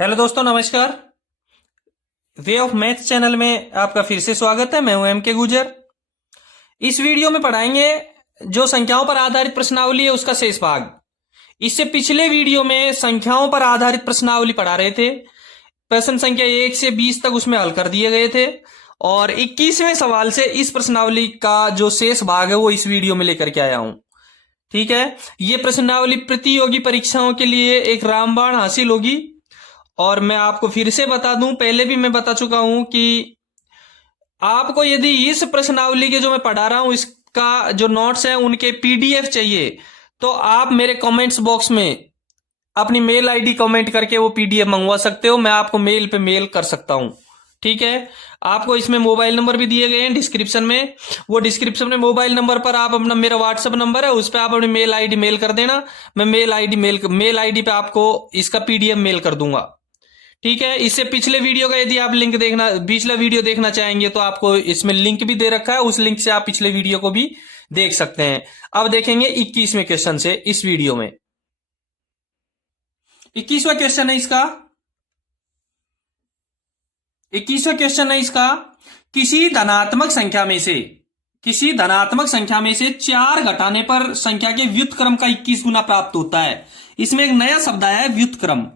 Hello दोस्तों, नमस्कार। Way of math channel में आपका फिर से स्वागत है। मैं हूं एम के गुजर। इस वीडियो में पढ़ाएंगे जो संख्याओं पर आधारित प्रश्नावली है उसका शेष भाग। इससे पिछले वीडियो में संख्याओं पर आधारित प्रश्नावली पढ़ा रहे थे। प्रश्न संख्या 1 से 20 तक उसमें हल कर दिए गए थे और 21वें सवाल से इस प्रश्नावली का जो शेष भाग है वो इस वीडियो में लेकर के आया हूं। ठीक है, ये प्रश्नावली प्रतियोगी परीक्षाओं के लिए एक रामबाण हासिल होगी। और मैं आपको फिर से बता दूं, पहले भी मैं बता चुका हूं कि आपको यदि इस प्रश्नावली के जो मैं पढ़ा रहा हूं इसका जो नोट्स है उनके पीडीएफ चाहिए तो आप मेरे कमेंट्स बॉक्स में अपनी मेल आईडी कमेंट करके वो पीडीएफ मंगवा सकते हो। मैं आपको मेल पे मेल कर सकता हूं। ठीक है, आपको इसमें मोबाइल नंबर भी दिए गए हैं डिस्क्रिप्शन में। वो डिस्क्रिप्शन में मोबाइल नंबर पर आप अपना, मेरा व्हाट्सएप नंबर है, उस पर आप अपनी मेल आईडी मेल कर देना। मैं मेल आईडी पे आपको इसका पीडीएफ मेल कर दूंगा। ठीक है, इससे पिछले वीडियो का यदि आप लिंक देखना, पिछला वीडियो देखना चाहेंगे तो आपको इसमें लिंक भी दे रखा है, उस लिंक से आप पिछले वीडियो को भी देख सकते हैं। अब देखेंगे 21वें क्वेश्चन से इस वीडियो में। 21वां क्वेश्चन है इसका। 21वां क्वेश्चन है इसका, किसी धनात्मक संख्या में से 4 घटाने पर संख्या के व्युत्क्रम का 21 गुना प्राप्त होता है। इसमें एक नया शब्द आया है, व्युत्क्रम।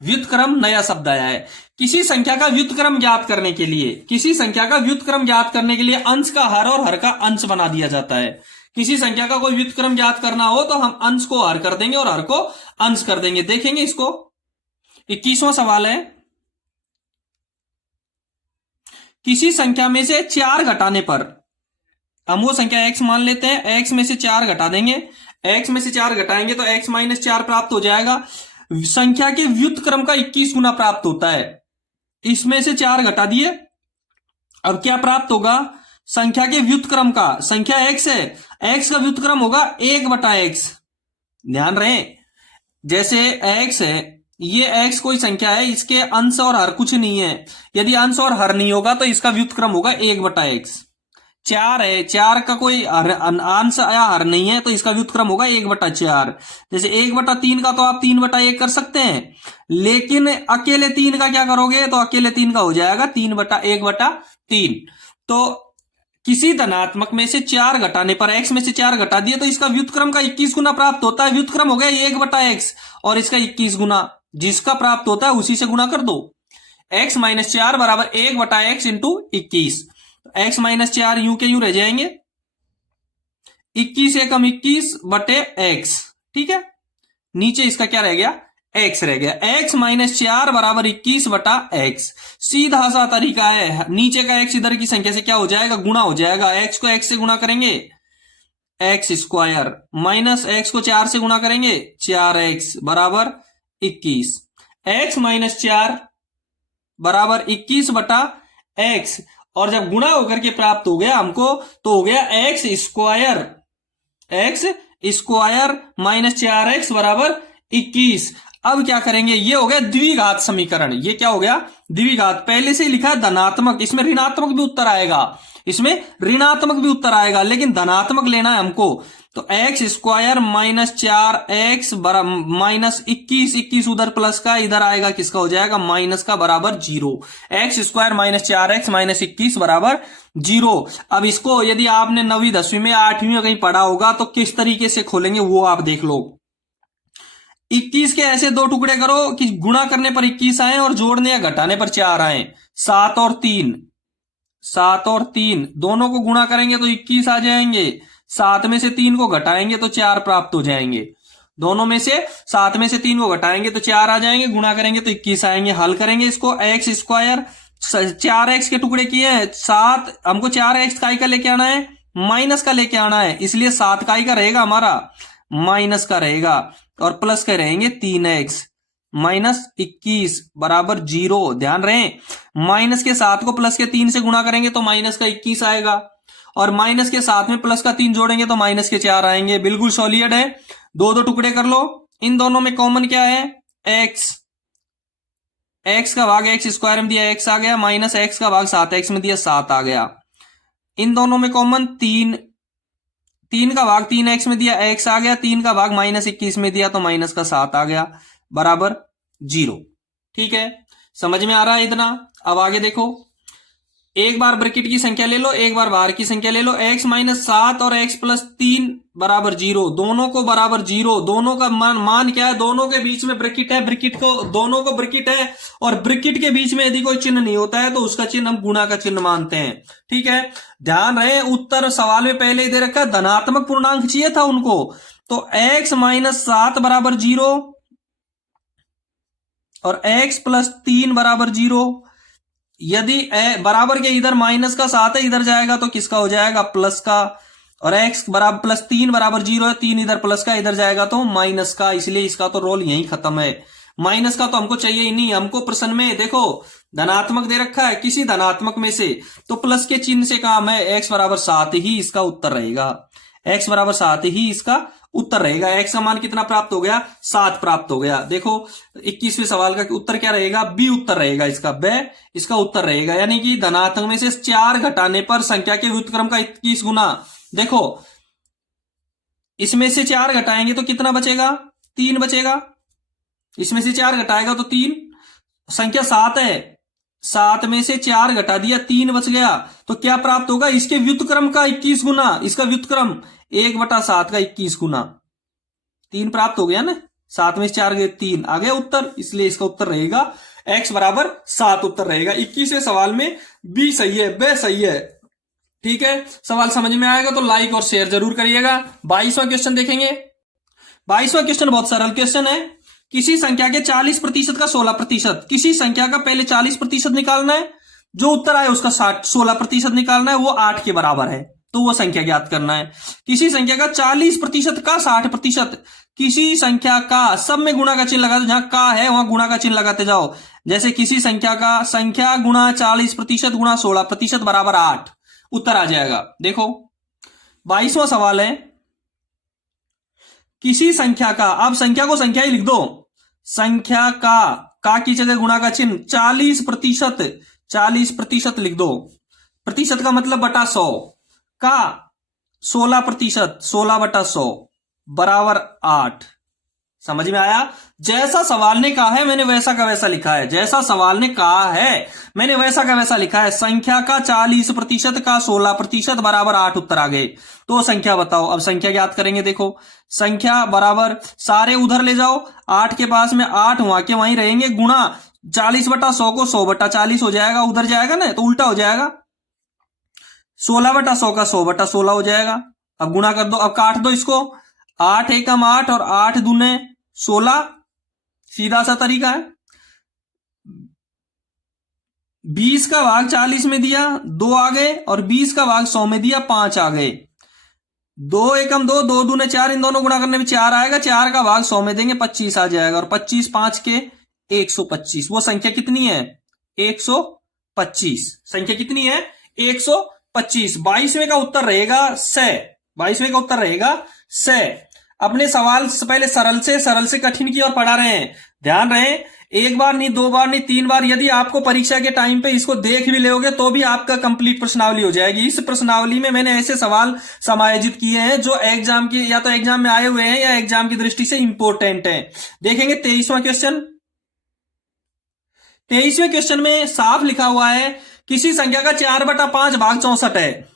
व्युत्क्रम नया शब्द आया है। किसी संख्या का व्युत्क्रम ज्ञात करने के लिए अंश का हर और हर का अंश बना दिया जाता है। किसी संख्या का कोई व्युत्क्रम ज्ञात करना हो तो हम अंश को हर कर देंगे और हर को अंश कर देंगे। देखेंगे इसको। 21वां सवाल है, किसी संख्या में से 4 घटाने पर, हम वो संख्या x मान लेते हैं, x में से 4 घटा देंगे। x में से 4 घटाएंगे तो x माइनस 4 प्राप्त हो जाएगा। संख्या के व्युत्क्रम का 21 गुना प्राप्त होता है। इसमें से 4 घटा दिए, अब क्या प्राप्त होगा? संख्या के व्युत्क्रम का, संख्या x है, x का व्युत्क्रम होगा 1/x। ध्यान रहे, जैसे x है, ये x कोई संख्या है, इसके अंश और हर कुछ नहीं है। यदि अंश और हर नहीं होगा तो इसका व्युत्क्रम होगा 1/x। 4 है, 4 का कोई अंश या हर नहीं है तो इसका व्युत्क्रम होगा 1/4। जैसे 1/3 का तो आप 3/1 कर सकते हैं, लेकिन अकेले 3 का क्या करोगे? तो अकेले 3 का हो जाएगा 3/1/3। तो किसी धनात्मक में से 4 घटाने पर, x में से 4 घटा दिए तो इसका व्युत्क्रम का 21 गुना प्राप्त होता है। व्युत्क्रम हो गया 1/x और इसका 21 गुना, जिसका प्राप्त होता है उसी से गुना कर दो। x माइनस 4 बराबर 1/x इंटू 21। x माइनस 4 यूं के यूं रह जाएंगे, 21 एकम 21/x। ठीक है, नीचे इसका क्या रह गया? x रह गया। x माइनस 4 बराबर 21/x। सीधा सा तरीका है, नीचे का x इधर की संख्या से क्या हो जाएगा? गुना हो जाएगा। x को x से गुना करेंगे x स्क्वायर, माइनस x को 4 से गुना करेंगे 4x बराबर 21। x माइनस 4 बराबर 21/x, और जब गुणा होकर के प्राप्त हो गया हमको तो हो गया x स्क्वायर माइनस 4x बराबर 21। अब क्या करेंगे? ये हो गया द्विघात समीकरण। ये क्या हो गया? द्विघात। पहले से ही लिखा है धनात्मक, इसमें ऋणात्मक भी उत्तर आएगा, लेकिन धनात्मक लेना है हमको। तो x square minus 4x minus 21 उधर प्लस का, इधर आएगा किसका हो जाएगा? माइनस का, बराबर 0। x square minus 4x minus 21 बराबर 0। अब इसको यदि आपने 9वीं 10वीं में 8वीं में कहीं पढ़ा होगा तो किस तरीके से खोलेंगे वो आप देख लो। 21 के ऐसे 2 टुकड़े करो कि गुणा करने पर 21 आए और जोड़ने या घटाने पर 4 आए। 7 और 3 दोनों को गुणा करेंगे तो 21 आ जाएंगे। 7 में से 3 को घटाएंगे तो 4 प्राप्त हो जाएंगे। दोनों में से 7 में से 3 को घटाएंगे तो 4 आ जाएंगे, गुणा करेंगे तो 21 आएंगे। हल करेंगे इसको। x स्क्वायर 4x के टुकड़े किए हैं, 7 हमको 4x का लेके आना है, माइनस का लेके आना है, इसलिए 7 का रहेगा हमारा, माइनस का रहेगा, और प्लस के रहेंगे 3x माइनस 21 बराबर 0। ध्यान रहे, माइनस के 7 को प्लस के 3 से गुणा करेंगे तो माइनस का 21 आएगा, और माइनस के 7 में प्लस का 3 जोड़ेंगे तो माइनस के 4 आएंगे। बिल्कुल सॉलिड है। 2 टुकड़े कर लो। इन दोनों में कॉमन क्या है? x का भाग x स्क्वायर में दिया x आ गया, माइनस x का भाग 7x में दिया 7 आ गया। इन दोनों में कॉमन 3 का भाग 3x में दिया x आ गया, 3 का भाग माइनस 21 में दिया तो माइनस का 7 आ गया, बराबर 0। ठीक है, समझ में आ रहा है इतना। अब आगे देखो, एक बार ब्रैकेट की संख्या ले लो, एक बार बाहर की संख्या ले लो। x माइनस 7 और x प्लस 3 बराबर 0, दोनों को बराबर 0, दोनों का मान क्या है, दोनों के बीच में ब्रैकेट है, ब्रैकेट को दोनों को ब्रैकेट है, और ब्रैकेट के बीच में यदि कोई चिन्ह नहीं होता है तो उसका चिन्ह हम गुणा का चिन्ह मानते हैं। ठीक है, ध्यान रहे उत्तर सवाल में पहले ही दे रखा है, धनात्मक पूर्णांक चाहिए था उनको, तो x माइनस 7 बराबर 0 और x प्लस 3 बराबर 0। यदि बराबर के इधर माइनस का 7 है, इधर जाएगा तो किसका हो जाएगा, प्लस का, और x बराबर प्लस 3 बराबर 0 है, 3 इधर प्लस का, इधर जाएगा तो माइनस का, इसलिए इसका तो रोल यहीं खत्म है। माइनस का तो हमको चाहिए ही नहीं, हमको प्रश्न में देखो धनात्मक दे रखा है, किसी धनात्मक में से तो प्लस के चिन्ह से काम है, x बराबर 7 ही इसका उत्तर रहेगा, x बराबर 7 ही इसका उत्तर रहेगा। x का मान कितना प्राप्त हो गया, 7 प्राप्त हो गया। देखो 21वें सवाल का उत्तर क्या रहेगा, बी उत्तर रहेगा इसका, ब इसका उत्तर रहेगा, यानी कि धनात्मक में से 4 घटाने पर संख्या के व्युत्क्रम का 21 गुना। देखो इसमें से 4 घटाएंगे तो कितना बचेगा, 3 बचेगा, इसमें से 4 घटाएगा तो 3, संख्या 7 है, 7 में से 4 घटा दिया, 3 बच गया, तो क्या प्राप्त होगा, इसके व्युत्क्रम का 21 गुना, इसका व्युत्क्रम 1/7 का 21 गुना, 3 प्राप्त हो गया ना, 7 में से 4 गए 3, आ गया उत्तर, इसलिए इसका उत्तर रहेगा x बराबर 7 उत्तर रहेगा। 21वें सवाल में बी सही है, ब सही है। ठीक है, सवाल समझ में आएगा तो लाइक और शेयर जरूर करिएगा। 22वां क्वेश्चन देखेंगे। 22वां क्वेश्चन बहुत सरल क्वेश्चन है, किसी संख्या के 40% का 16%, किसी संख्या का पहले 40% निकालना है, जो उत्तर आए उसका 16% निकालना है, वो 8 के बराबर है, तो वो संख्या ज्ञात करना है। किसी संख्या का 40% का 60%, किसी संख्या का सब में गुणा का चिन्ह लगा दो, जहां का है वहां गुणा का चिन्ह लगाते जाओ। जैसे किसी संख्या का संख्या गुणा 40% गुणा 16% बराबर 8, उत्तर आ जाएगा। देखो 22वां सवाल है, किसी संख्या का, अब संख्या को संख्या ही लिख दो, संख्या का की जगह गुणा का चिन्ह 40% लिख दो, प्रतिशत का मतलब बटा 100, का 16%, 16/100 बराबर 8। समझ में आया, जैसा सवाल ने कहा है मैंने वैसा का वैसा लिखा है, जैसा सवाल ने कहा है मैंने वैसा का वैसा लिखा है। संख्या का 40% का 16% बराबर 8 उत्तर आ गए, तो संख्या बताओ। अब संख्या ज्ञात करेंगे, देखो संख्या बराबर सारे उधर ले जाओ, 8 के पास में 8 वहां के वहीं रहेंगे, गुणा 40/100 को 100/40 हो जाएगा, उधर जाएगा ना तो उल्टा हो जाएगा, 16/100 का 100/16 हो जाएगा। अब गुणा कर दो, अब काट दो इसको, 8 एकम 8 और 8 दूने 16, सीधा सा तरीका है। 20 का भाग 40 में दिया 2 आ गए, और 20 का भाग 100 में दिया 5 आ गए। 2 एकम 2, 2 दूने 4, इन दोनों गुणा करने में 4 आएगा, 4 का भाग 100 में देंगे 25 आ जाएगा, और 25 5 के 125। वो संख्या कितनी है, 125। संख्या कितनी है, 125। 22वें का उत्तर रहेगा स, 22वें का उत्तर रहेगा स। अपने सवाल से पहले सरल से कठिन की ओर पढ़ा रहे हैं, ध्यान रहे, एक बार नहीं, 2 बार नहीं, 3 बार, यदि आपको परीक्षा के टाइम पे इसको देख भी लोगे तो भी आपका कंप्लीट प्रश्नावली हो जाएगी। इस प्रश्नावली में मैंने ऐसे सवाल समायोजित किए हैं जो एग्जाम की, या तो एग्जाम में आए हुए हैं या एग्जाम की दृष्टि से इंपॉर्टेंट है। देखेंगे 23वां क्वेश्चन। 23वें क्वेश्चन में साफ लिखा हुआ है, किसी संख्या का 4/5 भाग 64 है,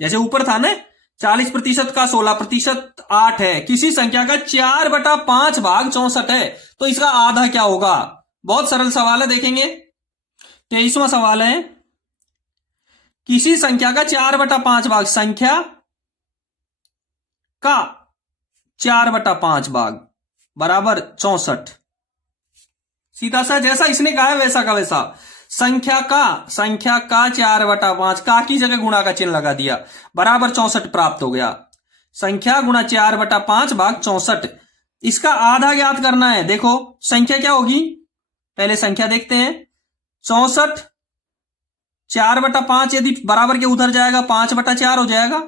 जैसे ऊपर था ना 40% का 16% 8 है, किसी संख्या का 4/5 भाग 64 है, तो इसका आधा क्या होगा। बहुत सरल सवाल है, देखेंगे 23वां सवाल है, किसी संख्या का 4/5 भाग, संख्या का 4/5 भाग बराबर 64, सीधा सा जैसा इसने कहा है वैसा का वैसा। संख्या का 4/5, का की जगह गुणा का चिन्ह लगा दिया, बराबर 64 प्राप्त हो गया। संख्या गुणा 4/5 भाग 64, इसका आधा ज्ञात करना है। देखो संख्या क्या होगी, पहले संख्या देखते हैं, 64 4/5 यदि बराबर के उधर जाएगा 5/4 हो जाएगा,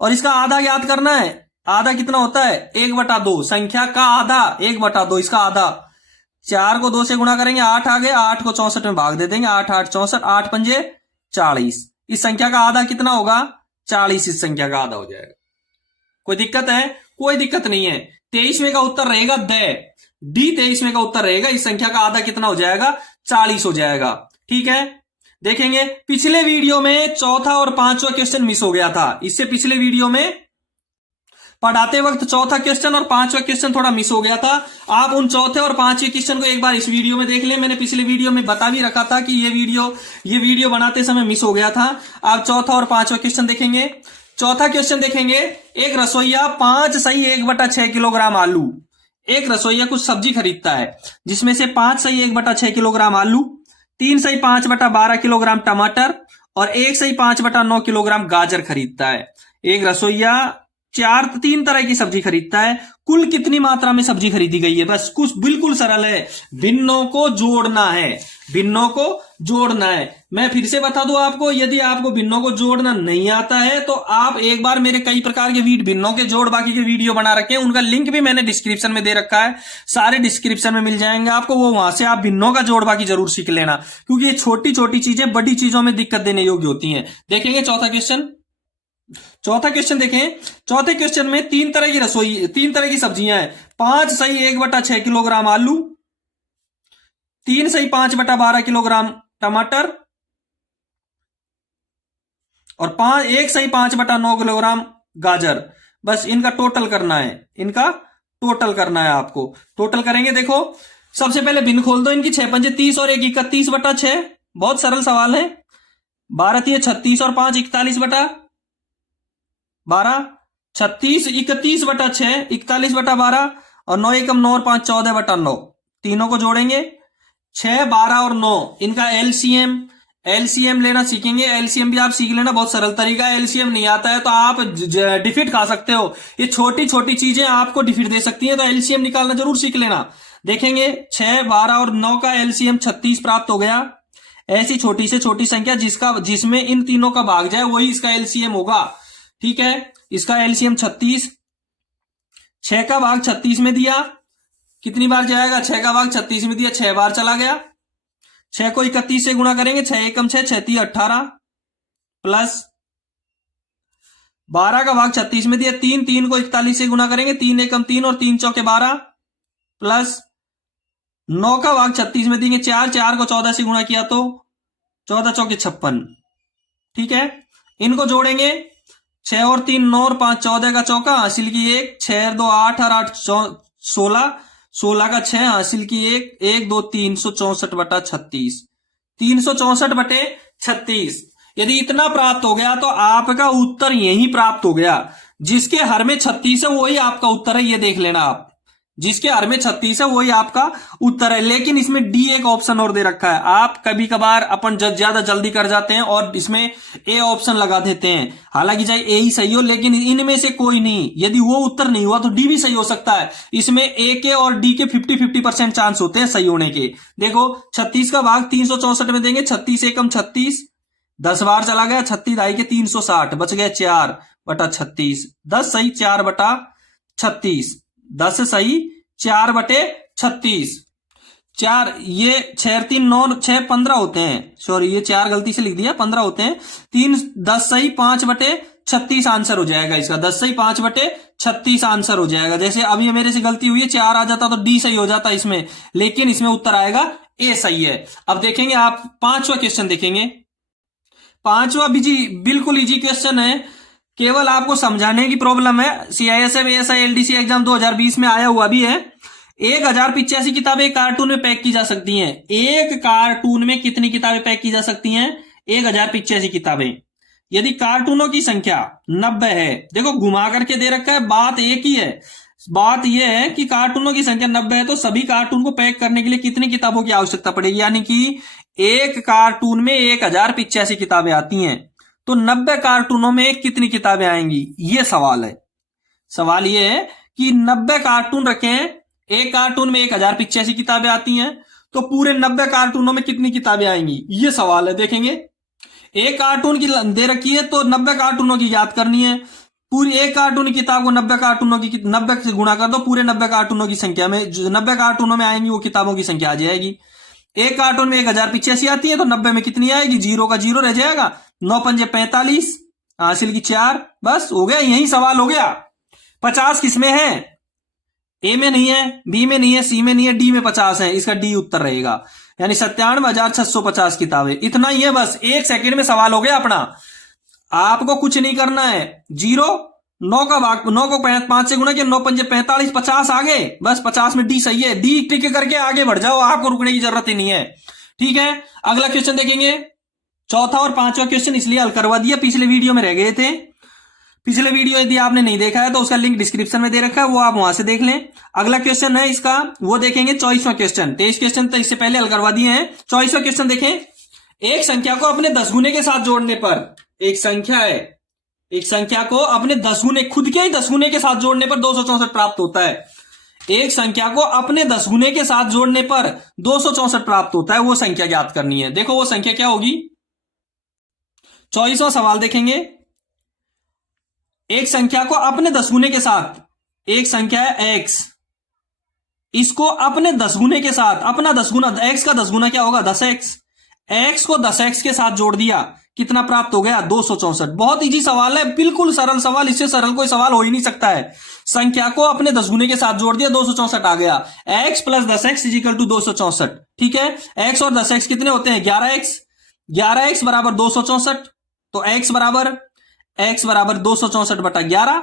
और इसका आधा ज्ञात करना है। आधा कितना होता है, 1/2। संख्या का आधा 1/2, इसका आधा 4 को 2 से गुणा करेंगे 8 आ गए, 8 को 64 में भाग दे देंगे, 8 8 64, 8 पंजे 40। इस संख्या का आधा कितना होगा, 40 इस संख्या का आधा हो जाएगा। कोई दिक्कत है? कोई दिक्कत नहीं है। 23वें का उत्तर रहेगा डी 23वें का उत्तर रहेगा। इस संख्या का आधा कितना हो जाएगा? 40 हो जाएगा। ठीक है, देखेंगे पिछले वीडियो में चौथा और पांचवा क्वेश्चन मिस हो गया था। इससे पिछले वीडियो में पढ़ाते वक्त चौथा क्वेश्चन और पांचवा क्वेश्चन थोड़ा मिस हो गया था। आप उन चौथे और पांचवे क्वेश्चन को एक बार इस वीडियो में देख लें। मैंने पिछले वीडियो में बता भी रखा था कि ये वीडियो बनाते समय मिस हो गया था। आप चौथा और पांचवा क्वेश्चन देखेंगे। चौथा क्वेश्चन देखेंगे, एक रसोइया 5 सही 1/6 किलोग्राम आलू, एक रसोइया कुछ सब्जी खरीदता है जिसमें से 5 सही 1/6 किलोग्राम आलू, 3 सही 5/12 किलोग्राम टमाटर और 1 सही 5/9 किलोग्राम गाजर खरीदता है। एक रसोइया 3 तरह की सब्जी खरीदता है। कुल कितनी मात्रा में सब्जी खरीदी गई है? बस कुछ बिल्कुल सरल है, भिन्नों को जोड़ना है, भिन्नों को जोड़ना है। मैं फिर से बता दूं आपको, यदि आपको भिन्नों को जोड़ना नहीं आता है तो आप एक बार मेरे कई प्रकार के भिन्नों के जोड़ बाकी के वीडियो बना रखे हैं, उनका लिंक भी मैंने डिस्क्रिप्शन में दे रखा है, सारे डिस्क्रिप्शन में मिल जाएंगे आपको। वो वहां से आप भिन्नों का जोड़ बाकी जरूर सीख लेना, क्योंकि ये छोटी छोटी चीजें बड़ी चीजों में दिक्कत देने योग्य होती हैं। देखेंगे चौथा क्वेश्चन देखें। चौथे क्वेश्चन में 3 तरह की सब्जियां हैं। 5 सही 1/6 किलोग्राम आलू, 3 सही 5/12 किलोग्राम टमाटर और 1 सही 5/9 किलोग्राम गाजर। बस इनका टोटल करना है, आपको टोटल करेंगे। देखो सबसे पहले भिन्न खोल दो इनकी। 6 पंजे 30 और 1 31/6। बहुत सरल सवाल है। 12 तिये 36 और 5 41/12, 36 31/6 41/12 और 9 एकम 9 और 5 14/9। तीनों को जोड़ेंगे 6 12 और 9। इनका एलसीएम लेना सीखेंगे। एलसीएम भी आप सीख लेना, बहुत सरल तरीका है। एलसीएम नहीं आता है तो आप डिफिट खा सकते हो। ये छोटी छोटी चीजें आपको डिफिट दे सकती हैं, तो एलसीएम निकालना जरूर सीख लेना। देखेंगे 6 12 और 9 का एलसीएम 36 प्राप्त हो गया। ऐसी छोटी से छोटी संख्या जिसमें इन तीनों का भाग जाए वही इसका एलसीएम होगा। ठीक है, इसका एलसीएम 36। 6 का भाग 36 में दिया, कितनी बार जाएगा? 6 का भाग 36 में दिया, 6 बार चला गया। 6 को 31 से गुणा करेंगे, 6 एकम 6 6 3 18 प्लस 12 का भाग 36 में दिया, 3 को 41 से गुणा करेंगे, 3 एकम 3 और 3 चौके 12 प्लस 9 का भाग 36 में देंगे, 4 को 14 से गुणा किया तो 14 चौके 56। ठीक है, इनको जोड़ेंगे 6 और 3 9 और 5 14 का चौका हासिल की 1, 6 2 8 और 8 16, 16 का 6 हासिल की 1 2 364/36, 364/36। यदि इतना प्राप्त हो गया तो आपका उत्तर यही प्राप्त हो गया। जिसके हर में 36 है वही आपका उत्तर है, ये देख लेना आप। जिसके हर में 36 है वही आपका उत्तर है। लेकिन इसमें डी एक ऑप्शन और दे रखा है। आप कभी कभार अपन ज्यादा जल्दी कर जाते हैं और इसमें ए ऑप्शन लगा देते हैं। हालांकि चाहे ए ही सही हो, लेकिन इनमें से कोई नहीं। यदि वो उत्तर नहीं हुआ तो डी भी सही हो सकता है। इसमें ए के और डी के 50-50% चांस होते हैं सही होने के। देखो 36 का भाग 364 में देंगे, 36 एकम 36, 10 बार चला गया, 36 ढाई के 360, बच गया 4/36। 10 सही 4/36, 10 सही 4/36। 4 ये 6 3 9 6 15 होते हैं। सॉरी, ये 4 गलती से लिख दिया, 15 होते हैं। 10 सही 5/36 आंसर हो जाएगा इसका। 10 सही 5/36 आंसर हो जाएगा। जैसे अब ये मेरे से गलती हुई है, 4 आ जाता तो डी सही हो जाता इसमें, लेकिन इसमें उत्तर आएगा ए सही है। अब देखेंगे आप 5वां क्वेश्चन देखेंगे। 5वां भी जी बिल्कुल इजी क्वेश्चन है, केवल आपको समझाने की प्रॉब्लम है। CISF ASI LDC एग्जाम 2020 में आया हुआ भी है। 1085 किताबें कार्टून में पैक की जा सकती हैं। एक कार्टून में कितनी किताबें पैक की जा सकती हैं? 1085 किताबें। यदि कार्टूनों की संख्या 90 है, देखो घुमा करके दे रखा है, बात एक ही है। बात यह है कि कार्टूनों की संख्या 90 है तो सभी कार्टून को पैक करने के लिए कितनी किताबों की आवश्यकता पड़ेगी? यानी कि एक कार्टून में 1085 किताबें आती हैं, तो 90 कार्टूनों में कितनी किताबें आएंगी? ये सवाल है। सवाल ये है कि 90 कार्टून रखें, एक कार्टून में 1085 किताबें आती हैं, तो पूरे 90 कार्टूनों में कितनी किताबें आएंगी? ये सवाल है। देखेंगे एक कार्टून की दे रखी है तो 90 कार्टूनों की याद करनी है। पूरी एक कार्टून की किताब को 90 से गुणा कर दो, पूरे 90 कार्टूनों की संख्या में 90 कार्टूनों में आएंगी वो किताबों की संख्या आ जाएगी। एक कार्टून में 1085 आती है तो 90 में कितनी आएगी? 0 का 0 रह जाएगा। 9 पंजे 45 हासिल की 4, बस हो गया, यही सवाल हो गया। 50 किसमें है? ए में नहीं है, बी में नहीं है, सी में नहीं है, डी में 50 है। इसका डी उत्तर रहेगा, यानी 97,650 किताबें। इतना ही है बस, 1 सेकंड में सवाल हो गया अपना। आपको कुछ नहीं करना है। 0 9 का भाग, 9 को 5 से गुणा किया, 9 पंजे 45, 50 आ गए बस। 50 में डी सही है, डी टिक करके आगे बढ़ जाओ, आपको रुकने की जरूरत ही नहीं है। ठीक है, अगला क्वेश्चन देखेंगे। चौथा और पांचवा क्वेश्चन इसलिए हल करवा दिया, पिछले वीडियो में रह गए थे। पिछले वीडियो यदि आपने नहीं देखा है तो उसका लिंक डिस्क्रिप्शन में दे रखा है, वो आप वहां से देख लें। अगला क्वेश्चन है इसका, वो देखेंगे 24वां क्वेश्चन। 23 क्वेश्चन तो इससे पहले हल करवा दिए हैं। 24वां क्वेश्चन देखें। एक संख्या को अपने 10 गुने के साथ जोड़ने पर, एक संख्या है, एक संख्या को अपने 10 गुने, खुद के ही 10 गुने के साथ जोड़ने पर 264 प्राप्त होता है। एक संख्या को अपने 10 गुने के साथ जोड़ने पर 264 प्राप्त होता है, वो संख्या ज्ञात करनी है। देखो वो संख्या क्या होगी। 24वां सवाल देखेंगे। एक संख्या को अपने 10 गुने के साथ, एक संख्या है x, इसको अपने 10 गुने के साथ, अपना 10 गुना, x का 10 गुना क्या होगा? 10x। x को 10x के साथ जोड़ दिया, कितना प्राप्त हो गया? 264। बहुत इजी सवाल है, बिल्कुल सरल सवाल, इससे सरल कोई सवाल हो ही नहीं सकता है। संख्या को अपने 10 गुने के साथ जोड़ दिया, 264 आ गया। x plus 10x equal to 264। ठीक है, x और 10x कितने होते हैं? 11x। 11x बराबर 264, तो x बराबर 264 बटा 11।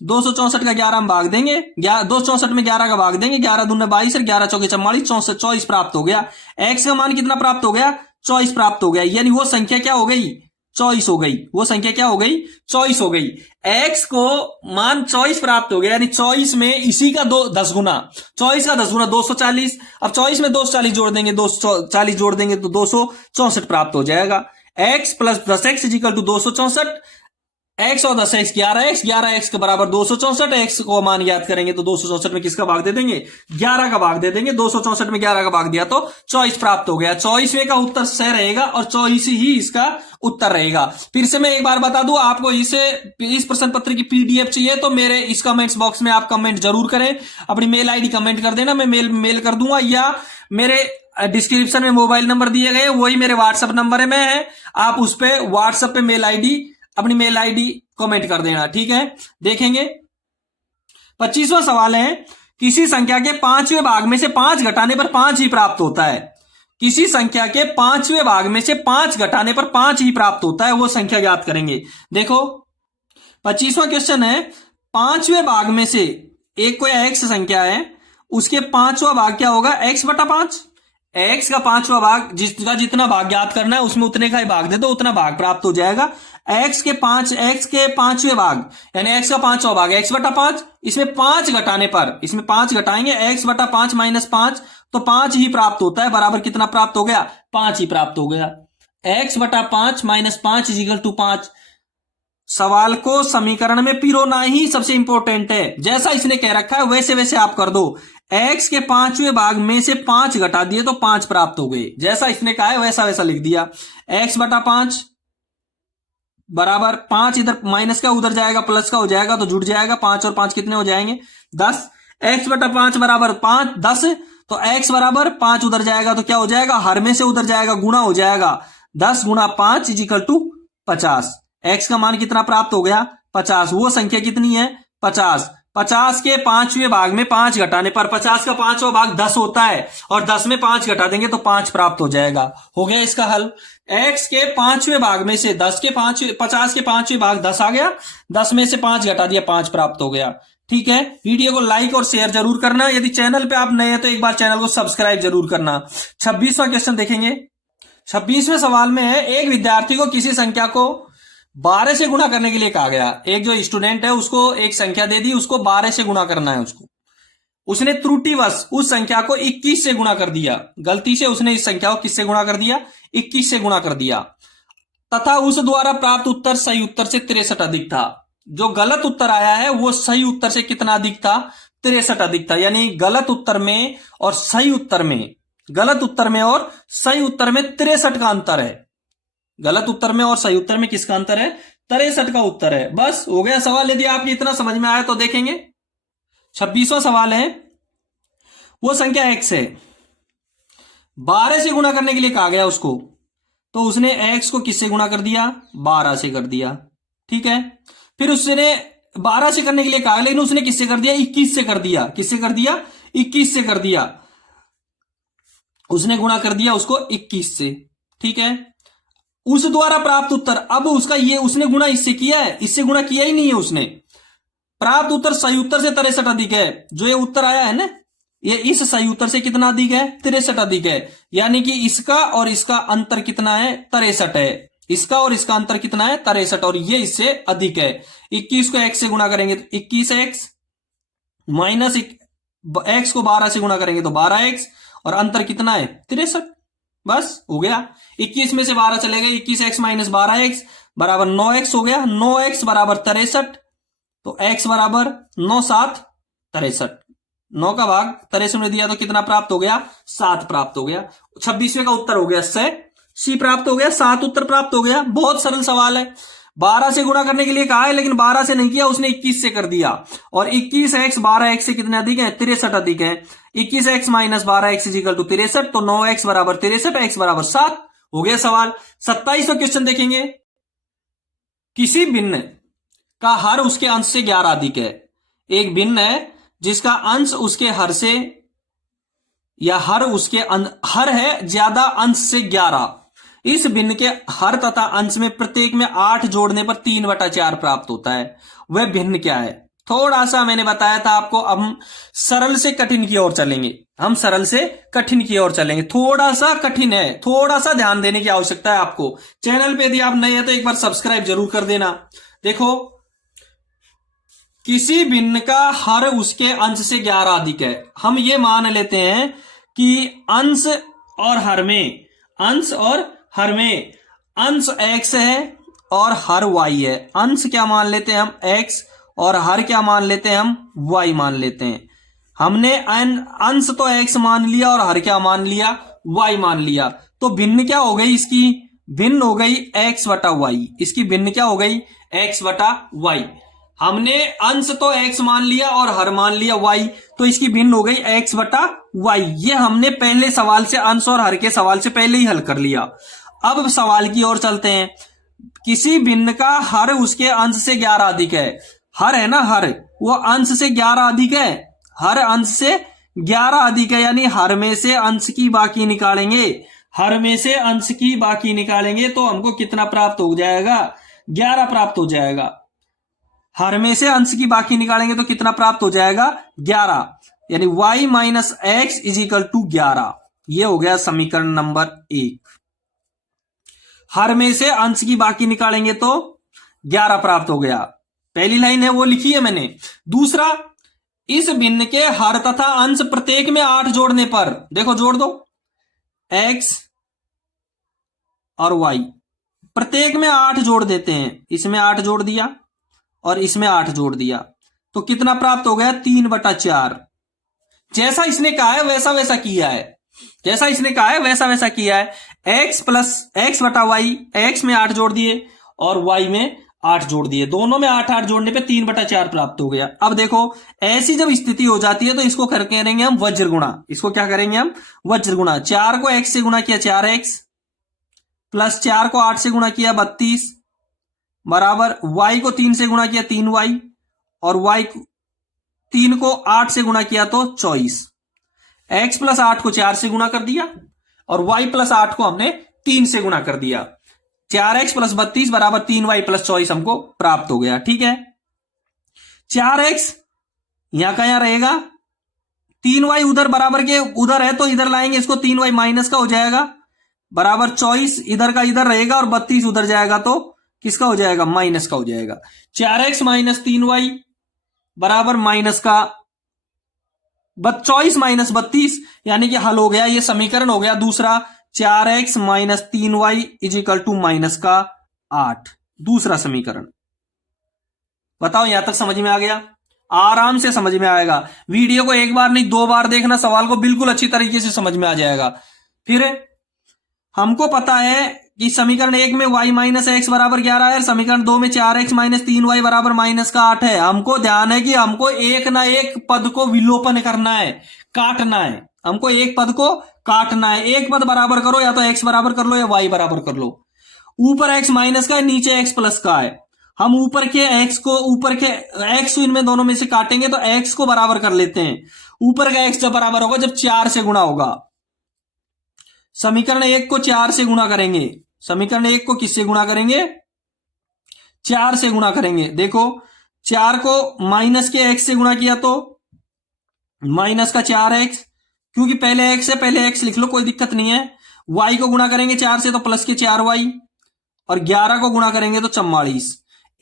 264 का 11 हम भाग देंगे, 264 में 11 का भाग देंगे, 11 दूने 22 और 11 चौके 44, 24 प्राप्त हो गया। x का मान कितना प्राप्त हो गया? 24 प्राप्त हो गया, यानी वो संख्या क्या हो गई? 24 हो गई। वो संख्या क्या हो गई? 24 हो गई। x को मान 24 प्राप्त हो गया, यानी 24 में इसी का 10 गुना, 24 का 10 गुना 240। अब 24 में 240 जोड़ देंगे, 240 जोड़ देंगे तो 264 प्राप्त हो जाएगा। x plus 10x equal to 264। x और 10x 11x, 11x के बराबर 264। x को मान याद करेंगे तो 264 में किसका भाग दे देंगे? 11 का भाग दे देंगे। 264 में 11 का भाग दिया तो 24 प्राप्त हो गया। 24वें का उत्तर सही रहेगा और 24 ही इसका उत्तर रहेगा। फिर से मैं एक बार बता दूं, आपको इस प्रश्न पत्र की पीडीएफ चाहिए तो मेरे इस कमेंट्स बॉक्स में आप कमेंट जरूर करें, अपनी मेल आईडी कमेंट कर देना, मैं मेल कर दूंगा, या मेरे डिस्क्रिप्शन में मोबाइल नंबर दिए गए, वही मेरे व्हाट्सएप नंबर में है, आप उस पे व्हाट्सएप पे मेल आईडी, अपनी मेल आईडी कमेंट कर देना। ठीक है, देखेंगे 25वां सवाल है। किसी संख्या के 5वें भाग में से 5 घटाने पर 5 ही प्राप्त होता है। किसी संख्या के 5वें भाग में से 5 घटाने पर 5 ही प्राप्त होता है, वो संख्या ज्ञात करेंगे। देखो 25वां क्वेश्चन है, 5वें भाग में से एक कोई x संख्या है, उसके 5वां भाग क्या होगा? x बटा 5। x का 5वां भाग, जिसका जितना भाग ज्ञात करना है उसमें उतने का ही भाग दे दो, उतना भाग प्राप्त हो जाएगा। x के 5वें भाग, यानी x का 5वां भाग x बटा 5, इसमें 5 घटाने पर, इसमें 5 घटाएंगे, x बटा 5 माइनस 5, तो 5 ही प्राप्त होता है, बराबर कितना प्राप्त हो गया? 5 ही प्राप्त हो गया। x बटा 5 माइनस 5 इजिकल टू 5। सवाल को समीकरण में पिरोना ही सबसे इंपॉर्टेंट है। जैसा इसने कह रखा है वैसे वैसे आप कर दो। x के 5वें भाग में से 5 घटा दिए तो 5 प्राप्त हो गए, जैसा इसने कहा है वैसा वैसा लिख दिया। x बटा 5 बराबर 5, इधर माइनस का उधर जाएगा, प्लस का हो जाएगा तो जुड़ जाएगा। 5 और 5 कितने हो जाएंगे? 10। x बटा 5 बराबर 5 10, तो x बराबर 5 उधर जाएगा तो क्या हो जाएगा? हर में से उधर जाएगा, गुणा हो जाएगा। 10 गुणा 5 इजिकल टू 50। x का मान कितना प्राप्त हो गया? 50। वो संख्या कितनी है? 50। 50 के 5वें भाग में 5 घटाने पर, 50 का 5वां भाग 10 होता है, और 10 में 5 घटा देंगे तो 5 प्राप्त हो जाएगा। हो गया इसका हल। x के 5वें भाग में से 50 के 5वें भाग 10 आ गया, 10 में से 5 घटा दिया, 5 प्राप्त हो गया। ठीक है, वीडियो को लाइक और शेयर जरूर करना। यदि चैनल पे आप नए हैं तो एक बार चैनल को सब्सक्राइब जरूर करना। 26वां क्वेश्चन देखेंगे। 26वें सवाल में है, एक विद्यार्थी को किसी संख्या को 12 से गुणा करने के लिए कहा गया। एक जो स्टूडेंट है उसको एक संख्या दे दी, उसको 12 से गुणा करना है उसको। उसने त्रुटिवश उस संख्या को 21 से गुणा कर दिया। गलती से उसने इस संख्या को किससे गुणा कर दिया? 21 से गुणा कर दिया, तथा उस द्वारा प्राप्त उत्तर सही उत्तर से 63 अधिक था। जो गलत उत्तर आया है वो सही उत्तर से कितना अधिक था? 63 अधिक था। यानी गलत उत्तर में और सही उत्तर में, गलत उत्तर में और सही उत्तर में 63 का अंतर है। गलत उत्तर में और सही उत्तर में किसका अंतर है? 63 का उत्तर है। बस हो गया सवाल। यदि आपको इतना समझ में आया तो देखेंगे 26वां सवाल है। वो संख्या x है, 12 से गुणा करने के लिए कहा गया उसको, तो उसने x को किससे गुणा कर दिया? 12 से कर दिया। ठीक है, फिर उसने 12 से करने के लिए कहा, लेकिन उसने किससे कर दिया? 21 से कर दिया। किससे कर दिया? 21 से कर दिया। उसने गुणा कर दिया उसको 21 से, ठीक है। उस द्वारा प्राप्त उत्तर, अब उसका ये उसने गुणा इससे किया है, इससे गुणा किया ही नहीं है उसने। प्राप्त उत्तर सही उत्तर से 63 अधिक है। जो ये उत्तर आया है ना, ये इस सही उत्तर से कितना अधिक है? 63 अधिक है। यानी कि इसका और इसका अंतर कितना है? 63 है। इसका और इसका अंतर कितना है? 63, और ये इससे अधिक है। 21 को x से गुणा करेंगे तो 21x, माइनस x को 12 से गुणा करेंगे तो 12x, और अंतर कितना है? 63। बस हो गया। 21 में से 12 चले गए, 21x माइनस 12x बराबर 9x हो गया। 9x बराबर 63, तो x बराबर 9 7 63। 9 का भाग 63 में दिया तो कितना प्राप्त हो गया? 7 प्राप्त हो गया। 26वें का उत्तर हो गया सी प्राप्त हो गया। 7 उत्तर प्राप्त हो गया। बहुत सरल सवाल है। 12 से गुणा करने के लिए कहा है, लेकिन 12 से नहीं किया, उसने 21 से कर दिया। और 21x 12x से कितने अधिक है? 63 अधिक है। 21x minus 12x equal to 63, तो 9x बराबर 63, x बराबर 7 हो गया सवाल। 27वां क्वेश्चन देखेंगे। किसी भिन्न का हर उसके अंश से 11 अधिक है। एक भिन्न है जिसका अंश उसके हर से, या हर है ज्यादा अंश से 11। इस भिन्न के हर तथा अंश में प्रत्येक में 8 जोड़ने पर 3/4 प्राप्त होता है। वह भिन्न क्या है? थोड़ा सा मैंने बताया था आपको, अब हम सरल से कठिन की ओर चलेंगे। हम सरल से कठिन की ओर चलेंगे। थोड़ा सा कठिन है, थोड़ा सा ध्यान देने की आवश्यकता है आपको। चैनल पे यदि आप नए हैं तो एक बार सब्सक्राइब जरूर कर देना। देखो, किसी भिन्न का हर उसके अंश से 11 अधिक है। हम ये मान लेते हैं कि अंश और हर में, अंश x है और हर y है। अंश क्या मान लेते हैं हम? x, और हर क्या मान लेते हैं हम? y मान लेते हैं। हमने अंश तो x मान लिया और हर क्या मान लिया? y मान लिया। तो भिन्न क्या हो गई इसकी? भिन्न हो गई x बटा y। इसकी भिन्न क्या हो गई? x बटा y। हमने अंश तो x मान लिया और हर मान लिया y, तो इसकी भिन्न हो गई x बटा y। ये हमने पहले सवाल से, अंश और हर के सवाल से पहले ही हल कर लिया। अब सवाल की ओर चलते हैं। किसी भिन्न का हर उसके अंश से 11 अधिक है। हर है ना, हर वो अंश से 11 अधिक है। हर अंश से 11 अधिक है, यानी हर में से अंश की बाकी निकालेंगे। हर में से अंश की बाकी निकालेंगे तो हमको कितना प्राप्त हो जाएगा? 11 प्राप्त हो जाएगा। हर में से अंश की बाकी निकालेंगे तो कितना प्राप्त हो जाएगा? 11, यानी y minus X is equal to 11। ये हो गया समीकरण नंबर 1। हर में से अंश की बाकी निकालेंगे तो 11 प्राप्त हो गया। पहली लाइन है वो लिखी है मैंने। दूसरा, इस भिन्न के हर तथा अंश प्रत्येक में 8 जोड़ने पर, देखो जोड़ दो, x और y प्रत्येक में 8 जोड़ देते हैं। इसमें 8 जोड़ दिया और इसमें 8 जोड़ दिया, तो कितना प्राप्त हो गया? 3/4। जैसा इसने कहा है वैसा वैसा किया है। जैसा इसने कहा है वैसा वैसा किया है। x प्लस x बटा वाई, x में 8 जोड़ दिए और y में 8 जोड़ दिए। दोनों में 8 जोड़ने पे 3/4 प्राप्त हो गया। अब देखो, ऐसी जब स्थिति हो जाती है तो इसको करेंगे हम वज्र गुणा। इसको क्या करेंगे हम? वज्र गुणा। 4 को x से गुणा किया 4x, प्लस 4 को 8 से गुणा किया 32, बराबर y को 3 से गुणा किया 3y, और y 3 को 8 से गुणा किया तो 24। x प्लस 8 को 4 से गुणा कर दिया और y प्लस 8 को हमने 3 से गुणा कर दिया। 4x प्लस 32 बराबर 3y प्लस 24 हमको प्राप्त हो गया। ठीक है, 4x यहां का यहां रहेगा, 3y उधर बराबर के उधर है तो इधर लाएंगे इसको, 3y माइनस का हो जाएगा, बराबर 24 इधर का इधर रहेगा और 32 उधर जाएगा तो किसका हो जाएगा? माइनस का हो जाएगा। 4x माइनस 3y बराबर माइनस का 24 माइनस 32, यानी कि हल हो गया। ये समीकरण हो गया दूसरा। 4x minus 3y is equal to minus का 8, दूसरा समीकरण। बताओ, यहां तक समझ में आ गया? आराम से समझ में आएगा। वीडियो को एक बार नहीं 2 बार देखना, सवाल को बिल्कुल अच्छी तरीके से समझ में आ जाएगा। फिर हमको पता है कि समीकरण 1 में y माइनस एक्स बराबर 11 है, समीकरण 2 में 4x माइनस 3y बराबर माइनस का 8 है। हमको ध्यान है कि हमको एक ना एक पद को विलोपन करना है, काटना है। हमको एक पद को काटना है। एक पद बराबर करो, या तो x बराबर कर लो या y बराबर कर लो। ऊपर x माइनस का है, नीचे x प्लस का है। हम ऊपर के x को इनमें दोनों में से काटेंगे तो x को बराबर कर लेते हैं। ऊपर का x जब बराबर होगा जब 4 से गुणा होगा। समीकरण 1 को 4 से गुणा करेंगे। समीकरण 1 को किससे गुणा करेंगे? 4 से गुणा करेंगे। देखो 4 को माइनस के x से गुणा किया तो माइनस का 4x, क्योंकि पहले x है पहले x लिख लो, कोई दिक्कत नहीं है। y को गुणा करेंगे 4 से तो प्लस के 4y, और 11 को गुणा करेंगे तो 44।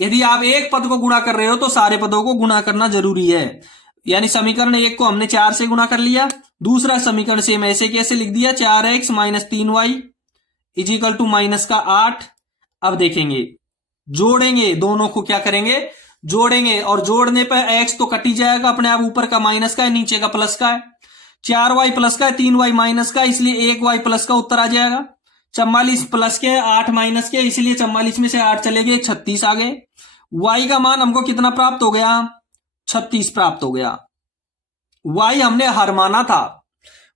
यदि आप एक पद को गुणा कर रहे हो तो सारे पदों को गुणा करना जरूरी है। यानी समीकरण 1 को हमने 4 से गुणा कर लिया। दूसरा समीकरण सेम ऐसे कैसे लिख दिया, 4x minus 3y is equal to minus का 8। अब देखेंगे जोड़ेंगे, दोनों को क्या करेंगे, जोड़ेंगे, और जोड़ने पर x तो कट ही जाएगा अपने आप, ऊपर का माइनस का है नीचे का प्लस का है। 4y प्लस का है 3y माइनस का, इसलिए 1y प्लस का उत्तर आ जाएगा। 44 प्लस के 8 माइनस के, इसलिए 44 में से 8 चले गए 36 आ गए। y का मान हमको कितना प्राप्त हो गया, 36 प्राप्त हो गया। y हमने हर माना था,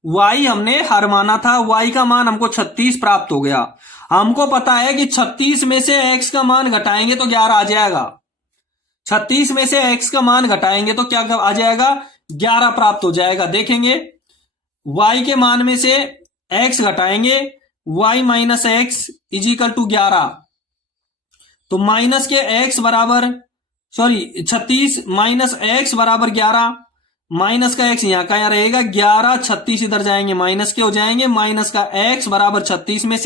y का मान हमको 36 प्राप्त हो गया। हमको पता है कि 36 में से x का मान घटाएंगे तो 11 आ जाएगा। 36 में से x का मान घटाएंगे तो क्या आ जाएगा, 11 प्राप्त हो जाएगा। देखेंगे y के मान में से x घटाएंगे, y minus X is equal to 11, तो माइनस के x बराबर 36 माइनस x बराबर 11, माइनस का x यहां का यहां रहेगा, 11 36 इधर जाएंगे माइनस के हो जाएंगे। माइनस का x बराबर 36 में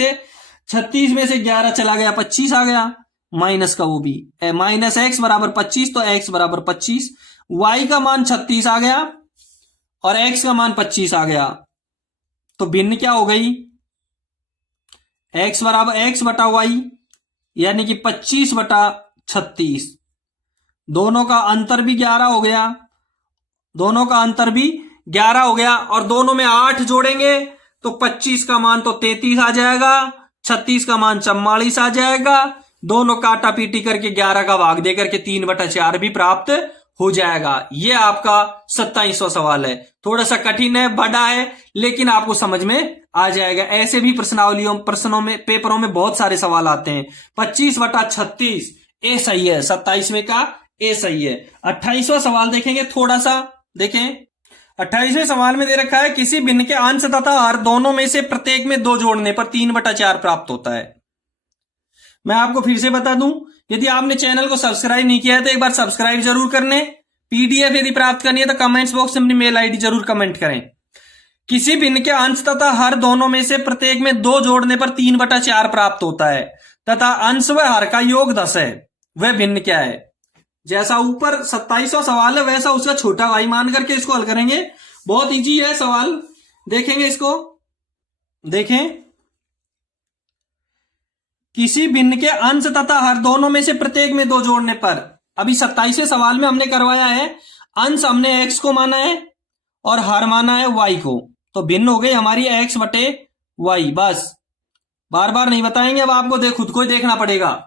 से 11 चला गया 25 आ गया, माइनस का वो भी माइनस x बराबर 25, तो x बराबर 25। y का मान 36 आ गया और x का मान 25 आ गया, तो भिन्न क्या हो गई, x बराबर x बटा y, यानी कि 25 बटा 36। दोनों का अंतर भी 11 हो गया, और दोनों में 8 जोड़ेंगे तो 25 का मान तो 33 आ जाएगा, 36 का मान 44 आ जाएगा। दोनों काटा पीटी करके 11 का भाग देकर के 3/4 भी प्राप्त हो जाएगा। ये आपका 27वां सवाल है। थोड़ा सा कठिन है, बड़ा है, लेकिन आपको समझ में आ जाएगा। ऐसे भी प्रश्नों में पेपरों में बहुत सारे सवाल आते हैं। 25/36 ए सही है, 27वें का ए सही है। 28वां सवाल देखेंगे, थोड़ा सा देखें। 28वें सवाल में दे रखा है किसी भिन्न के अंश तथा हर दोनों में से प्रत्येक में 2 जोड़ने पर 3/4 प्राप्त होता है। मैं आपको फिर से बता दूं, यदि आपने चैनल को सब्सक्राइब नहीं किया है तो एक बार सब्सक्राइब जरूर करने। पीडीएफ यदि प्राप्त करनी है तो कमेंट्स बॉक्स में अपनी मेल आईडी जरूर कमेंट करें। किसी भिन्न के अंश तथा हर दोनों में से प्रत्येक में 2 जोड़ने पर 3/4 प्राप्त होता है तथा अंश व हर का योग 10 है, वह भिन्न क्या है। जैसा ऊपर 27वां सवाल है वैसा उसका छोटा भाई मान करके इसको हल करेंगे। बहुत इजी है सवाल, देखेंगे इसको। देखें, किसी भिन्न के अंश तथा हर दोनों में से प्रत्येक में 2 जोड़ने पर, अभी 27वें सवाल में हमने करवाया है अंश हमने x को माना है और हर माना है y को, तो भिन्न हो गई हमारी x बटे y। बस बार बार नहीं बताएंगे, अब आपको खुद को ही देखना पड़ेगा।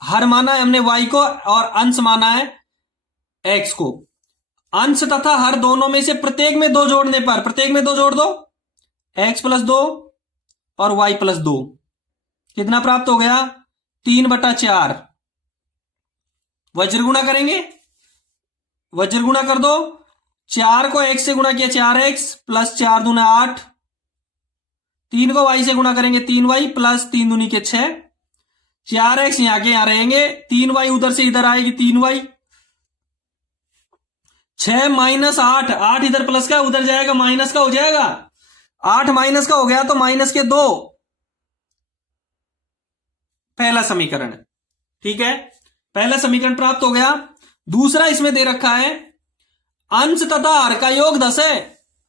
हर माना है हमने y को और अंश माना है x को। अंश तथा हर दोनों में से प्रत्येक में 2 जोड़ने पर, प्रत्येक में 2 जोड़ दो, x + 2 और y + 2, कितना प्राप्त हो गया, 3/4। वज्र गुणा करेंगे, वज्र गुणा कर दो। 4 को x से गुणा किया 4x + 4 दूना 8, 3 को y से गुणा करेंगे 3y + 3 दूनी के 6, 4x यहां के यहां रहेंगे, 3y उधर से इधर आएगी 3y, 6 - 8, 8 इधर प्लस का उधर जाएगा माइनस का हो जाएगा, 8 माइनस का हो गया तो -2, पहला समीकरण। ठीक है, पहला समीकरण प्राप्त हो गया। दूसरा इसमें दे रखा है अंश तथा हर का योग 10 है।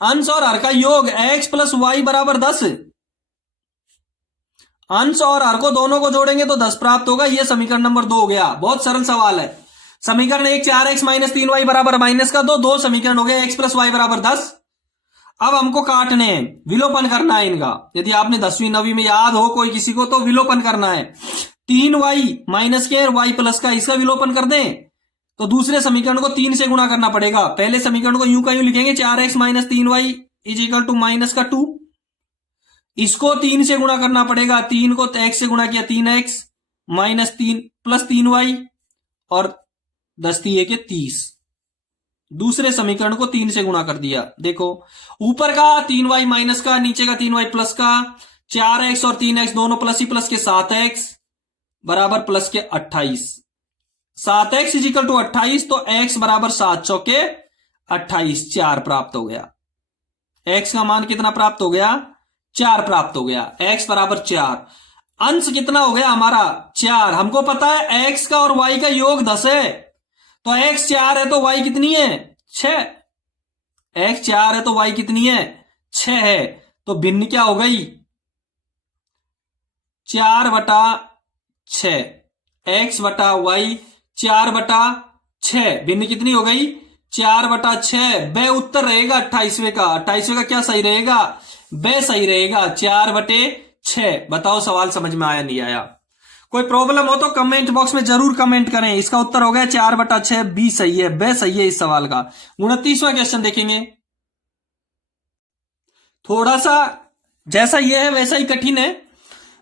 अंश और हर का योग x + y = 10। अंश और हर को दोनों को जोड़ेंगे तो 10 प्राप्त होगा। यह समीकरण नंबर 2 हो गया। बहुत सरल सवाल है। समीकरण 1 4x - 3y = -2, समीकरण हो गया x + y = 10। अब हमको काटने हैं, विलोपन करना है इनका। यदि आपने 10वीं 9वीं में याद हो कोई किसी को तो विलोपन करना है। 3y - के y प्लस का इसका विलोपन कर दें तो दूसरे समीकरण को 3 से गुणा करना पड़ेगा। पहले समीकरण को यूं का यूं लिखेंगे, 4x - 3y = -2। इसको 3 से गुणा करना पड़ेगा। 3 को x से गुणा किया 3x - 3 + 3y और 10 तिये के 30। दूसरे समीकरण को 3 से गुणा कर दिया। देखो ऊपर का 3y माइनस का, नीचे का 3y प्लस का, 4x और 3x दोनों प्लस ही प्लस के 7x बराबर प्लस के 28। 7x इजिकल टू 28, तो x बराबर 7 चौके 28, 4 प्राप्त हो गया। x का मान कितना प्राप्त हो गया? 4 प्राप्त हो गया। x बराबर 4। अंश कितना हो गया हमारा? 4। हमको पता है x का और y का योग 10 है, तो x 4 है तो y कितनी है? 6। x 4 है तो y कितनी है? 6 है। तो भिन्न क्या हो गई? 4/6। x बटा y 4/6, भिन्न कितनी हो गई? 4/6। ब उत्तर रहेगा 28वें का। 28वें का क्या सही रहेगा? ब सही रहेगा। 4/6। बताओ सवाल समझ में आया नहीं आया? कोई प्रॉब्लम हो तो कमेंट बॉक्स में जरूर कमेंट करें। इसका उत्तर हो गया 4/6, बी सही है, ब सही है इस सवाल का। 29वां क्वेश्चन देखेंगे। थोड़ा सा जैसा यह है वैसा ही कठिन है।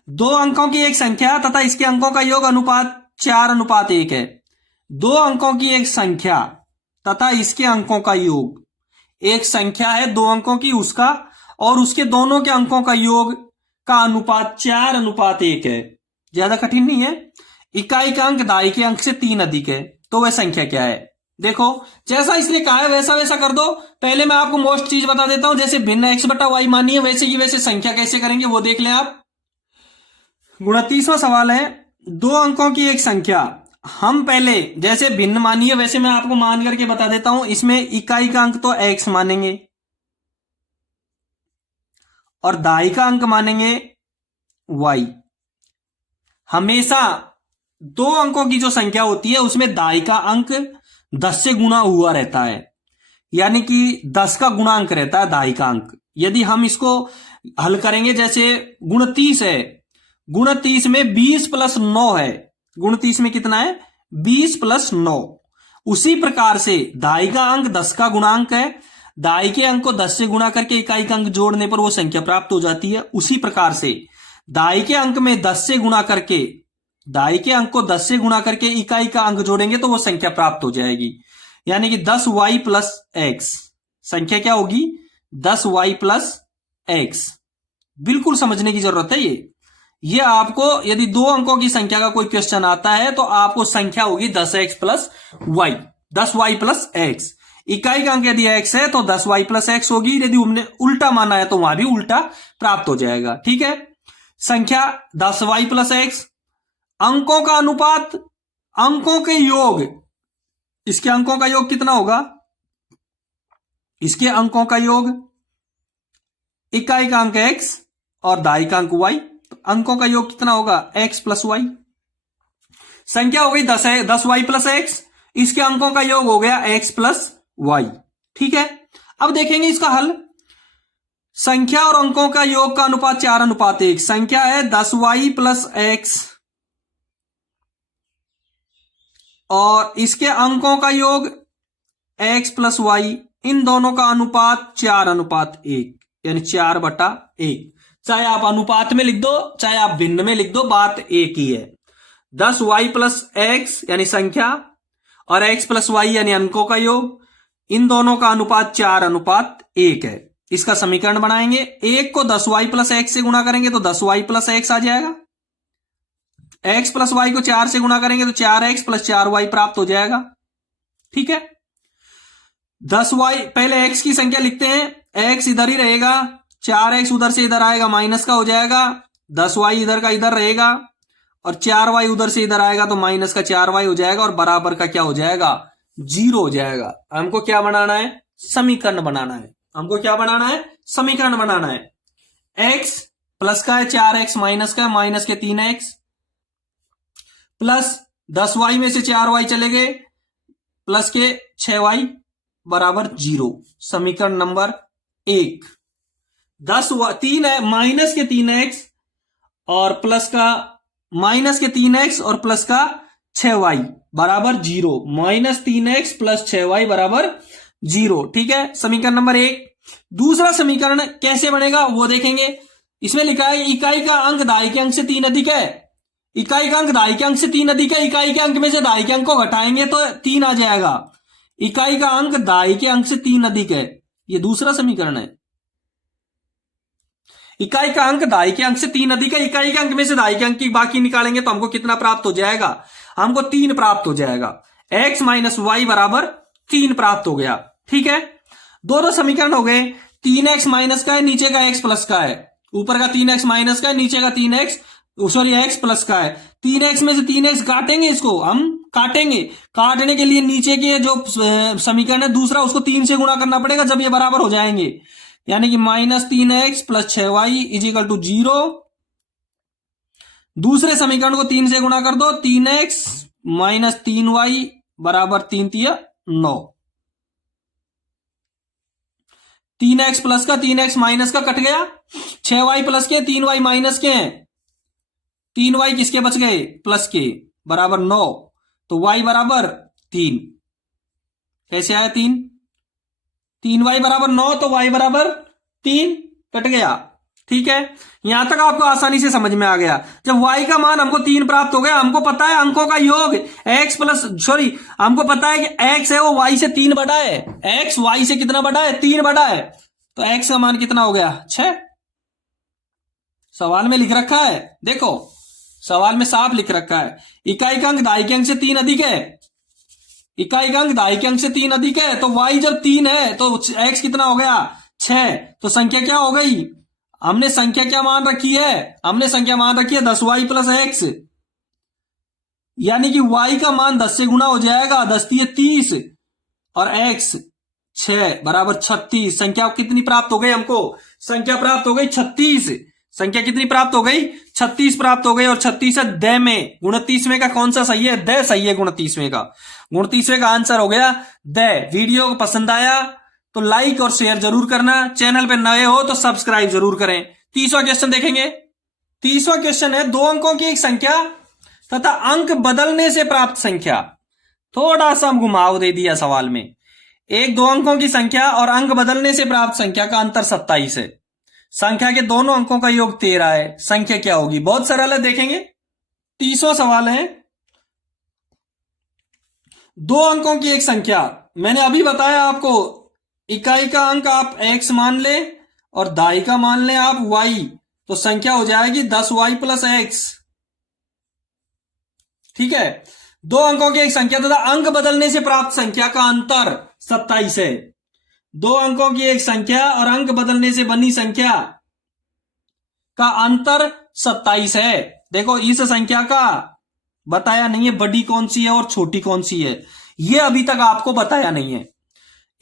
2 अंकों की एक संख्या तथा इसके अंकों का योग अनुपात 4:1 है। 2 अंकों की एक संख्या तथा इसके अंकों का योग, एक संख्या है 2 अंकों की, उसका और उसके दोनों के अंकों का योग का अनुपात 4:1 है। ज्यादा कठिन नहीं है। इकाई का अंक दाई के अंक से 3 अधिक है, तो वह संख्या क्या है? देखो जैसा इसने कहा है वैसा वैसा कर दो। पहले मैं आपको मोस्ट चीज बता देता हूं, जैसे भिन्न x बटा वाई मानिए, वैसे की वैसे संख्या कैसे करेंगे वो देख लें आप। 29वां सवाल है, 2 अंकों की एक संख्या। हम पहले जैसे भिन्न मानिए वैसे मैं आपको मान करके बता देता हूं। इसमें इकाई का अंक तो x मानेंगे और दाई का अंक मानेंगे y। हमेशा 2 अंकों की जो संख्या होती है उसमें दाई का अंक 10 से गुणा हुआ रहता है, यानी कि 10 का गुणांक रहता है दाई का अंक। यदि हम इसको हल करेंगे, जैसे गुण 30 है, गुण 30 में 20 + 9 है। गुण 30 में कितना है? 20 + 9। उसी प्रकार से दाई का अंक 10 का गुणांक है। दाई के अंक को 10 से गुणा करके इकाई का अंक जोड़ने पर वो संख्या प्राप्त हो जाती है। उसी प्रकार से दाई के अंक में 10 से गुणा करके, दाई के अंक को 10 से गुणा करके इकाई का अंक जोड़ेंगे तो वो संख्या प्राप्त हो जाएगी, यानी कि 10y + x। संख्या क्या होगी? 10y + x। बिल्कुल समझने की जरूरत है ये आपको यदि 2 अंकों की संख्या का कोई क्वेश्चन आता है तो आपको संख्या होगी 10x + y, 10y + x। इकाई का अंक यदि x है तो 10y + x होगी। यदि हमने उल्टा माना है तो वहां भी उल्टा प्राप्त हो जाएगा। ठीक है, संख्या 10y + x, अंकों का अनुपात, अंकों के योग। इसके अंकों का योग कितना होगा? इसके अंकों का योग, इकाई का अंक x और दाई का अंक y, तो अंकों का योग कितना होगा? x + y। संख्या हो गई 10y + x, इसके अंकों का योग हो गया x + y। ठीक है, अब देखेंगे इसका हल। संख्या और अंकों का योग का अनुपात 4:1। संख्या है 10y + x और इसके अंकों का योग x + y, इन दोनों का अनुपात 4:1, यानी 4/1। चाहे आप अनुपात में लिख दो चाहे आप भिन्न में लिख दो, बात एक ही है। 10y + x यानी संख्या और x + y यानी अंकों का योग, इन दोनों का अनुपात 4:1 है। इसका समीकरण बनाएंगे। 1 को 10y + x से गुणा करेंगे तो 10y + x आ जाएगा। x + y को 4 से गुणा करेंगे तो 4x + 4y प्राप्त हो जाएगा। ठीक है, 10y, पहले x की संख्या लिखते हैं। x इधर ही रहेगा, 4x उधर से इधर आएगा, माइनस का हो जाएगा। 10y इधर का इधर रहेगा और 4y उधर से इधर आएगा तो माइनस का 4y हो जाएगा और बराबर का क्या हो जाएगा? 0 हो जाएगा। हमको क्या बनाना है? समीकरण बनाना है। हमको क्या बनाना है? समीकरण बनाना है। x प्लस का है 4x, माइनस का है माइनस के 3x, प्लस 10y में से 4y चले गए, प्लस के 6y बराबर 0। समीकरण नंबर 1। 3 है माइनस के 3x और प्लस का माइनस के 3x और प्लस का 6y बराबर 0। -3x + 6y बराबर 0। ठीक है, समीकरण नंबर 1। दूसरा समीकरण कैसे बनेगा वो देखेंगे। इसमें लिखा है इकाई का अंक दाई के अंक से 3 अधिक है। इकाई का अंक दाई के अंक से 3 अधिक है, इकाई के अंक में से दाई के अंक को घटाएंगे तो 3 आ जाएगा। इकाई का अंक दाई के अंक से 3 अधिक है, ये दूसरा समीकरण है। इकाई का अंक दाई के अंक से 3 अधिक है, इकाई के अंक में से दाई के अंक की बाकी निकालेंगे तो हमको कितना प्राप्त हो जाएगा, हमको 3 प्राप्त हो जाएगा। x माइनस वाई बराबर 3 प्राप्त हो गया। ठीक है, दोनों समीकरण हो गए। 3x माइनस का है, नीचे का x प्लस का है, ऊपर का 3x माइनस का है, नीचे का 3x सॉरी x प्लस का है। 3x में से 3x काटेंगे, इसको हम काटेंगे, काटने के लिए नीचे के जो समीकरण है दूसरा उसको 3 से गुणा करना पड़ेगा जब ये बराबर हो जाएंगे, यानी कि -3x plus 6y is equal to 0। दूसरे समीकरण को 3 से गुणा कर दो, 3x माइनस 3y बराबर 3 तिया 9। 3x प्लस का 3x माइनस का कट गया, 6y प्लस के 3y माइनस के हैं, 3y किसके बच गए, प्लस के, बराबर 9। तो y बराबर 3, कैसे आया 3, 3y बराबर 9 तो y बराबर 3 कट गया। ठीक है, यहां तक आपको आसानी से समझ में आ गया। जब y का मान हमको 3 प्राप्त हो गया, हमको पता है अंकों का योग x प्लस सॉरी हमको पता है कि x है वो y से 3 बड़ा है, x y से कितना बड़ा है, 3 बड़ा है, तो x का मान कितना हो गया, 6। सवाल में लिख रखा है, देखो सवाल में साफ लिख रखा है, इकाई का अंक दाई के अंक से 3 अधिक है, इकाई का अंक दाई के अंक से 3 अधिक है, तो y जब 3 है तो x कितना हो गया, 6। तो संख्या क्या हो गई, हमने संख्या क्या मान रखी है, हमने संख्या मान रखी है 10y प्लस x, यानी कि y का मान 10 से गुना हो जाएगा, 10 तिये 30 और x 6 बराबर 36। संख्या कितनी प्राप्त हो गई हमको, संख्या प्राप्त हो गई 36। संख्या कितनी प्राप्त हो गई, 36 प्राप्त हो गई। और 36 है द में, 29वें का कौन सा सही है, द सही है 29वें का, 29वें का आंसर हो गया द। वीडियो को पसंद आया तो लाइक और शेयर जरूर करना, चैनल पे नए हो तो सब्सक्राइब जरूर करें। 30वां क्वेश्चन देखेंगे। 30वां क्वेश्चन है, 2 अंकों की एक संख्या तथा अंक बदलने से प्राप्त संख्या। थोड़ा सा घुमाव दे दिया सवाल में, एक 2 अंकों की संख्या और अंक बदलने से प्राप्त संख्या का अंतर 27 है, संख्या के दोनों अंकों का योग 13 है, संख्या क्या होगी। बहुत सरल है, देखेंगे। 30वां सवाल है, 2 अंकों की एक संख्या, मैंने अभी बताया आपको, इकाई का अंक आप x मान ले और दाई का मान ले आप y, तो संख्या हो जाएगी 10y प्लस x। ठीक है, 2 अंकों की एक संख्या तथा अंक बदलने से प्राप्त संख्या का अंतर 27 है। 2 अंकों की एक संख्या और अंक बदलने से बनी संख्या का अंतर 27 है। देखो इस संख्या का बताया नहीं है बड़ी कौन सी है और छोटी कौन सी है, ये अभी तक आपको बताया नहीं है।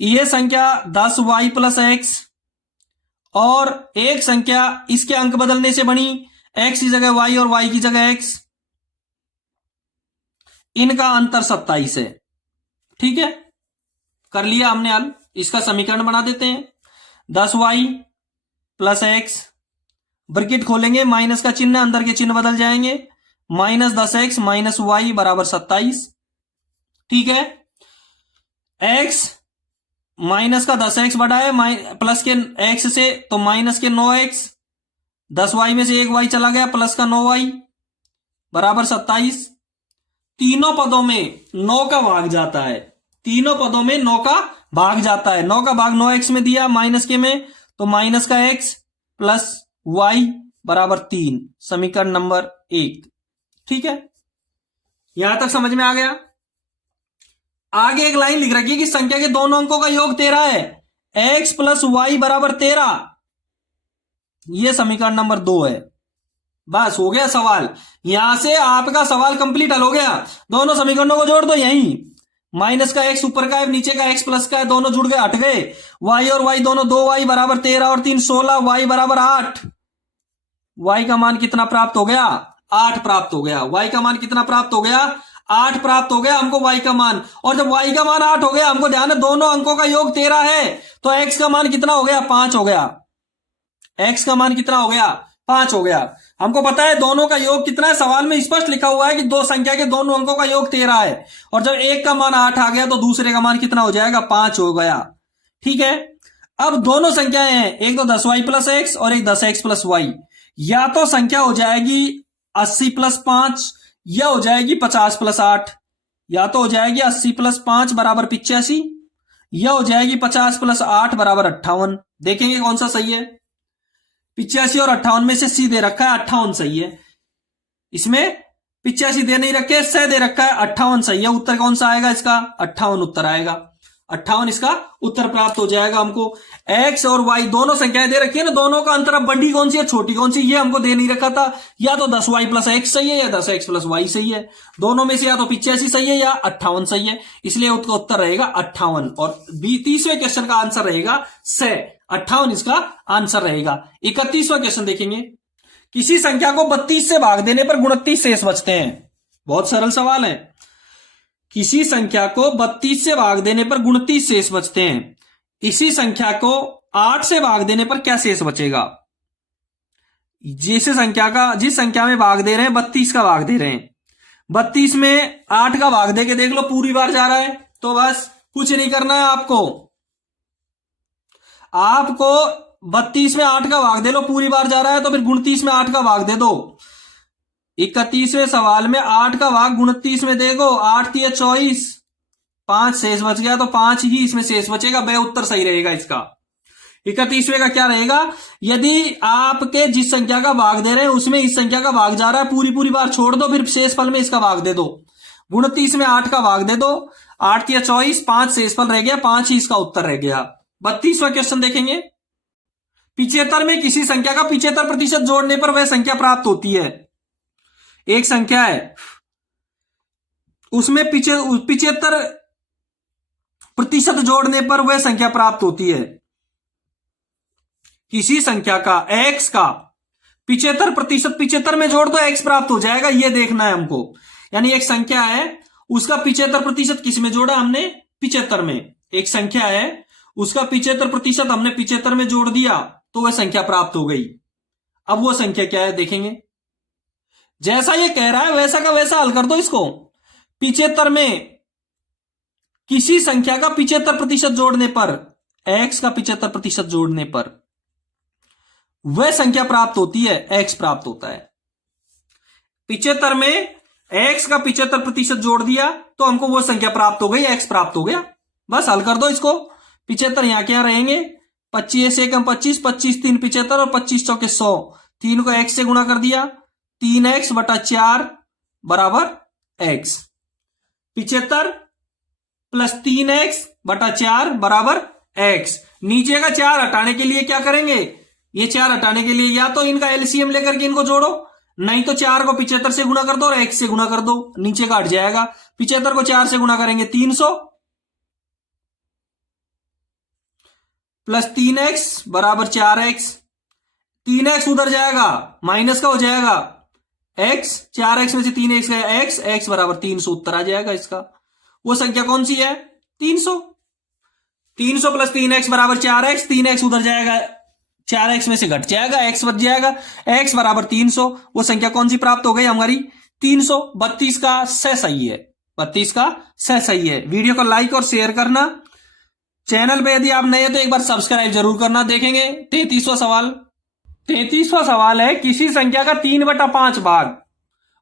यह संख्या 10y प्लस x और एक संख्या इसके अंक बदलने से बनी, x की जगह y और y की जगह x, इनका अंतर 27 है। ठीक है, कर लिया हमने हल। इसका समीकरण बना देते हैं, 10y प्लस x, ब्रैकेट खोलेंगे, माइनस का चिन्ह, अंदर के चिन्ह बदल जाएंगे, -10x माइनस y बराबर 27। ठीक है, x माइनस का 10x बड़ा है प्लस के x से, तो माइनस के 9x, 10y में से एक y चला गया, प्लस का 9y बराबर 27। तीनों पदों में 9 का भाग जाता है, तीनों पदों में 9 का भाग जाता है। 9 का भाग 9x में दिया माइनस के में, तो माइनस का x प्लस y बराबर 3, समीकरण नंबर 1। ठीक है, यहां तक समझ में आ गया। आगे एक लाइन लिख रखी है कि संख्या के दोनों अंकों का योग 13 है, x प्लस वाई बराबर 13, यह समीकरण नंबर 2 है। बस हो गया सवाल, यहां से आपका सवाल कंप्लीट हल हो गया। दोनों समीकरणों को जोड़ दो, यहीं माइनस का x ऊपर का है, नीचे का x प्लस का है, दोनों जुड़ गए, हट गए। y और y दोनों 2y बराबर 13 और 3 16, y बराबर 8। y का मान कितना प्राप्त हो गया, 8 प्राप्त हो गया। y का मान कितना प्राप्त हो गया, 8 प्राप्त हो गया हमको y का मान। और जब y का मान 8 हो गया, हमको ध्यान है दोनों अंकों का योग 13 है, तो x का मान कितना हो गया, 5 हो गया। x का मान कितना हो गया, 5 हो गया। हमको पता है दोनों का योग कितना है, सवाल में स्पष्ट लिखा हुआ है कि दो संख्या के दोनों अंकों का योग 13 है, और जब एक का मान 8 आ गया तो दूसरे का मान कितना हो जाएगा, 5 हो गया। ठीक है, अब दोनों संख्याएं हैं, एक तो 10y प्लस x और एक 10x प्लस y, या तो संख्या हो जाएगी 80+5, यह हो जाएगी 50+8। या तो हो जाएगी 80+5 बराबर 85, यह हो जाएगी 50+8 बराबर 58। देखेंगे कौन सा सही है। 85 और 58 में से सी दे रखा है, 58 सही है। इसमें 85 दे नहीं रखे, 100 दे रखा है, 58 सही है। उत्तर कौन सा आएगा इसका? 58 उत्तर आएगा। 58 इसका उत्तर प्राप्त हो जाएगा हमको। x और y दोनों संख्याएं दे रखी है ना, दोनों का अंतर अब बड़ी कौन सी है छोटी कौन सी, ये हमको दे नहीं रखा था। या तो 10y+x सही है या 10x+y सही है। दोनों में से या तो 85 सही है या 58 सही है, इसलिए उसका उत्तर रहेगा 58। और 30वें क्वेश्चन का आंसर रहेगा 100। 58 इसका आंसर रहेगा। 31वां क्वेश्चन देखेंगे। किसी संख्या को 32 से भाग देने पर 29 शेष बचते हैं। बहुत सरल सवाल है। किसी संख्या को 32 से भाग देने पर 29 शेष बचते हैं। इसी संख्या को 8 से भाग देने पर क्या शेष बचेगा? जिस संख्या में भाग दे रहे हैं 32 का भाग दे रहे हैं, 32 में 8 का भाग दे के देख लो, पूरी बार जा रहा है। तो बस कुछ नहीं करना है आपको 32 में 8 का भाग दे लो, पूरी बार जा रहा है तो फिर 29 में 8 का भाग दे दो। 31वें सवाल में 8 का भाग 29 में देखो, 8 3 24, 5 शेष बच गया, तो 5 ही इसमें शेष बचेगा। बे उत्तर सही रहेगा इसका। 31वें का क्या रहेगा? यदि आपके जिस संख्या का भाग दे रहे हैं उसमें इस संख्या का भाग जा रहा है, पूरी बार छोड़ दो, फिर शेष फल में इसका भाग दे दो। 29 में 8 का भाग दे दो, 8 3 24, 5 शेष फल रह गया, 5 ही इसका उत्तर रह गया। 32वां क्वेश्चन देखेंगे। 75 में किसी संख्या का 75% जोड़ने पर वह संख्या प्राप्त होती है। एक संख्या है, उसमें 75% जोड़ने पर वह संख्या प्राप्त होती है। किसी संख्या का x का 75%, 75 में जोड़ दो x प्राप्त हो जाएगा, यह देखना है हमको। यानी एक संख्या है, उसका 75% किस में जोड़ा हमने? 75 में। एक संख्या है, उसका 75% हमने 75 में जोड़ दिया तो वह संख्या प्राप्त हो गई। अब वो संख्या क्या है देखेंगे। जैसा ये कह रहा है वैसा का वैसा हल कर दो इसको। 75 में किसी संख्या का 75% जोड़ने पर, x का 75% जोड़ने पर वह संख्या प्राप्त होती है, x प्राप्त होता है। 75 में x का 75% जोड़ दिया तो हमको वो संख्या प्राप्त हो गई, x प्राप्त हो गया। बस हल कर दो इसको। 75 यहां क्या रहेंगे? 25 1 25, 25 3 75 और 25 चौके 100। 3 को x से गुणा कर दिया, 3x/4 बराबर x। 75 प्लस 3x/4 बराबर x। नीचे का 4 हटाने के लिए क्या करेंगे? ये 4 हटाने के लिए या तो इनका एलसीएम लेकर के इनको जोड़ो, नहीं तो 4 को 75 से गुणा कर दो और x से गुणा कर दो, नीचे का हट जाएगा। 75 को 4 से गुणा करेंगे 300 प्लस 3x बराबर 4x। 3x उधर जाएगा, माइनस का हो जाएगा x, 4x में से 3x गया x, x बराबर 300 उत्तर आ जाएगा इसका। वो संख्या कौन सी है? 300। 300 प्लस 3x बराबर 4x, 3x उधर जाएगा, 4x में से घट जाएगा, x बच जाएगा, x बराबर 300। वो संख्या कौन सी प्राप्त हो गई हमारी? 300। 32 का स सही है, 32 का स सही है। वीडियो को लाइक और शेयर करना। चैनल पे यदि आप नए हैं तो एक बार सब्सक्राइब जरूर करना। देखेंगे 33वां सवाल। 33वां सवाल है, किसी संख्या का 3/5 भाग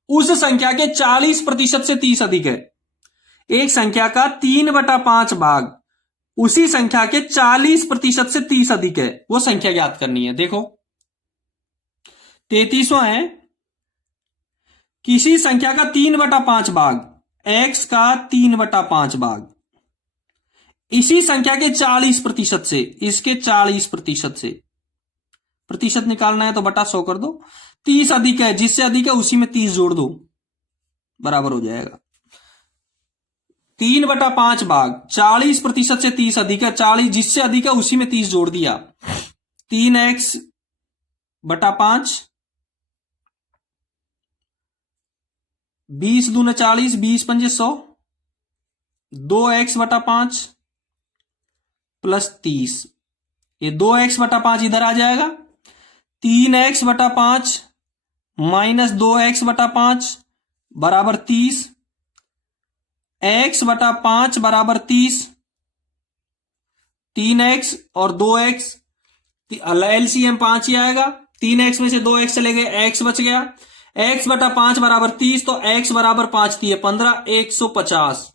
उस संख्या के 40% से 30 अधिक है। एक संख्या का 3/5 भाग उसी संख्या के 40% से 30 अधिक है, वो संख्या ज्ञात करनी है। देखो 33वां है, किसी संख्या का 3/5 भाग, x का 3/5 भाग इसी संख्या के 40% से, इसके 40% से, प्रतिशत निकालना है तो बटा 100 कर दो। 30 अधिक है, जिससे अधिक है उसी में 30 जोड़ दो, बराबर हो जाएगा। 3/5 भाग 40% से 30 अधिक है, 40 जिससे अधिक है उसी में 30 जोड़ दिया। 3x/5, 20 दूने 40, 20 पंजे 100, 2x/5 प्लस 30, ये 2x/5 इधर आ जाएगा। 3x/5 माइनस 2x/5 बराबर 30, x/5 बराबर 30, 3x और 2x, एलसीएम 5 ही आएगा। 3x में से 2x चले गए, x बच गया। x बटा 5 बराबर 30, तो x बराबर 5 दिए 15, 150।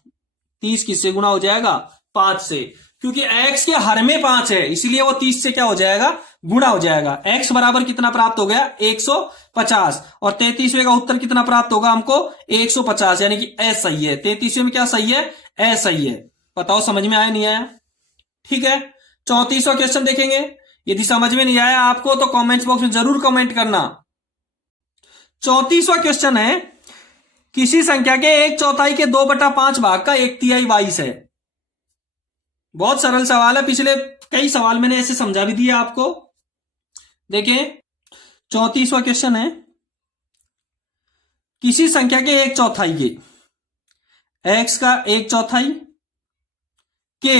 30 किससे गुना हो जाएगा? 5 से, क्योंकि x के हर में 5 है, इसलिए वो 30 से क्या हो जाएगा? गुणा हो जाएगा। x बराबर कितना प्राप्त हो गया? 150। और 33वें का उत्तर कितना प्राप्त होगा हमको? 150, यानी कि ए सही है। 33वें में क्या सही है? ए सही है। बताओ समझ में आया नहीं आया? ठीक है। 34वां क्वेश्चन देखेंगे। यदि समझ में नहीं आया आपको तो कमेंट बॉक्स में जरूर कमेंट करना। 34वां क्वेश्चन है, किसी संख्या के 1/4 के 2/5 भाग का 1/3 22 है। बहुत सरल सवाल है, पिछले कई सवाल मैंने ऐसे समझा भी दिया आपको। देखिए 34वां क्वेश्चन है, किसी संख्या के 1/4 के x का 1/4 के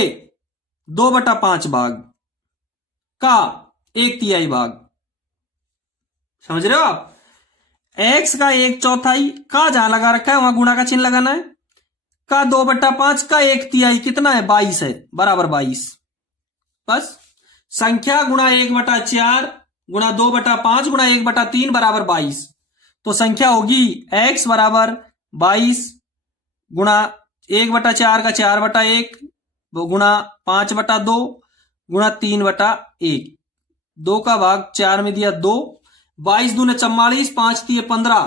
2/5 भाग का 1/3 भाग। समझ रहे हो आप? x का 1/4 का जहां लगा रखा है वहां गुणा का चिन्ह लगाना है, का 2/5 का 1/3 कितना है? 22 है, बराबर 22। बस संख्या गुणा 1/4 गुणा 2/5 गुणा 1/3 बराबर 22। तो संख्या होगी x बराबर 22 गुणा 1/4 का 4/1 गुणा 5/2 गुणा 3/1। 2 का भाग 4 में दिया 2, 22 दूने 44, 5 दिए 15,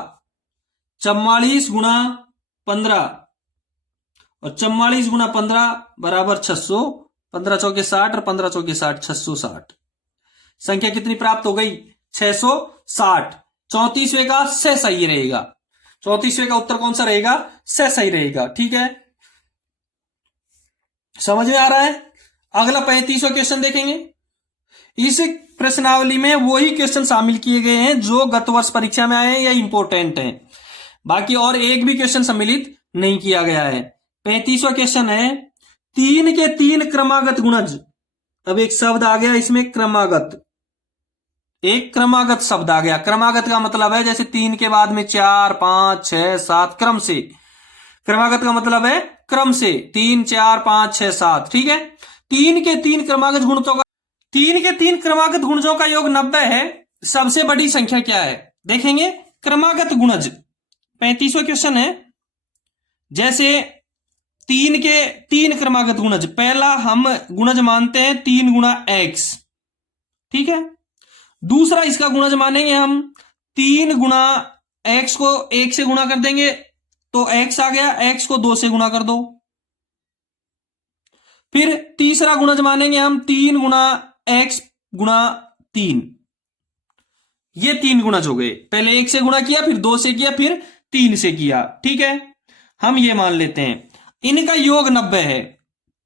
44 गुणा 15 और 44 गुणा 15 बराबर 600। 15 चौके 60 और 15 चौके 60, 660। संख्या कितनी प्राप्त हो गई? 660। 34वें का से सही रहेगा। 34वें का उत्तर कौन सा रहेगा? से सही रहेगा। ठीक है, समझ में आ रहा है? अगला 35वां क्वेश्चन देखेंगे। इस प्रश्नावली में वही क्वेश्चन शामिल किए गए हैं जो गत वर्ष परीक्षा में आए हैं या इंपोर्टेंट हैं, बाकी और एक भी क्वेश्चन सम्मिलित नहीं किया गया है। 35वां क्वेश्चन है, 3 के 3 क्रमागत गुणज। अब एक शब्द आ गया इसमें क्रमागत, एक क्रमागत शब्द आ गया। क्रमागत का मतलब है जैसे 3 के बाद में 4, 5, 6, 7 क्रम से। क्रमागत का मतलब है क्रम से, 3, 4, 5, 6, 7। ठीक है। 3 के 3 क्रमागत गुणजों का 3 के 3 क्रमागत गुणजों का योग 90 है। सबसे बड़ी संख्या क्या है? देखेंगे क्रमागत गुणज। 35वां क्वेश्चन है, जैसे 3 के 3 क्रमागत गुणज, पहला हम गुणज मानते हैं 3 गुणा x। ठीक है। दूसरा इसका गुणज मानेंगे हम 3 गुणा x को 1 से गुणा कर देंगे तो x आ गया, x को 2 से गुणा कर दो। फिर तीसरा गुणज मानेंगे हम 3 गुणा x गुणा 3। ये 3 गुणज हो गए। पहले 1 से गुणा किया, फिर 2 से किया, फिर 3 से किया। ठीक है, हम ये मान लेते हैं इनका योग 90 है।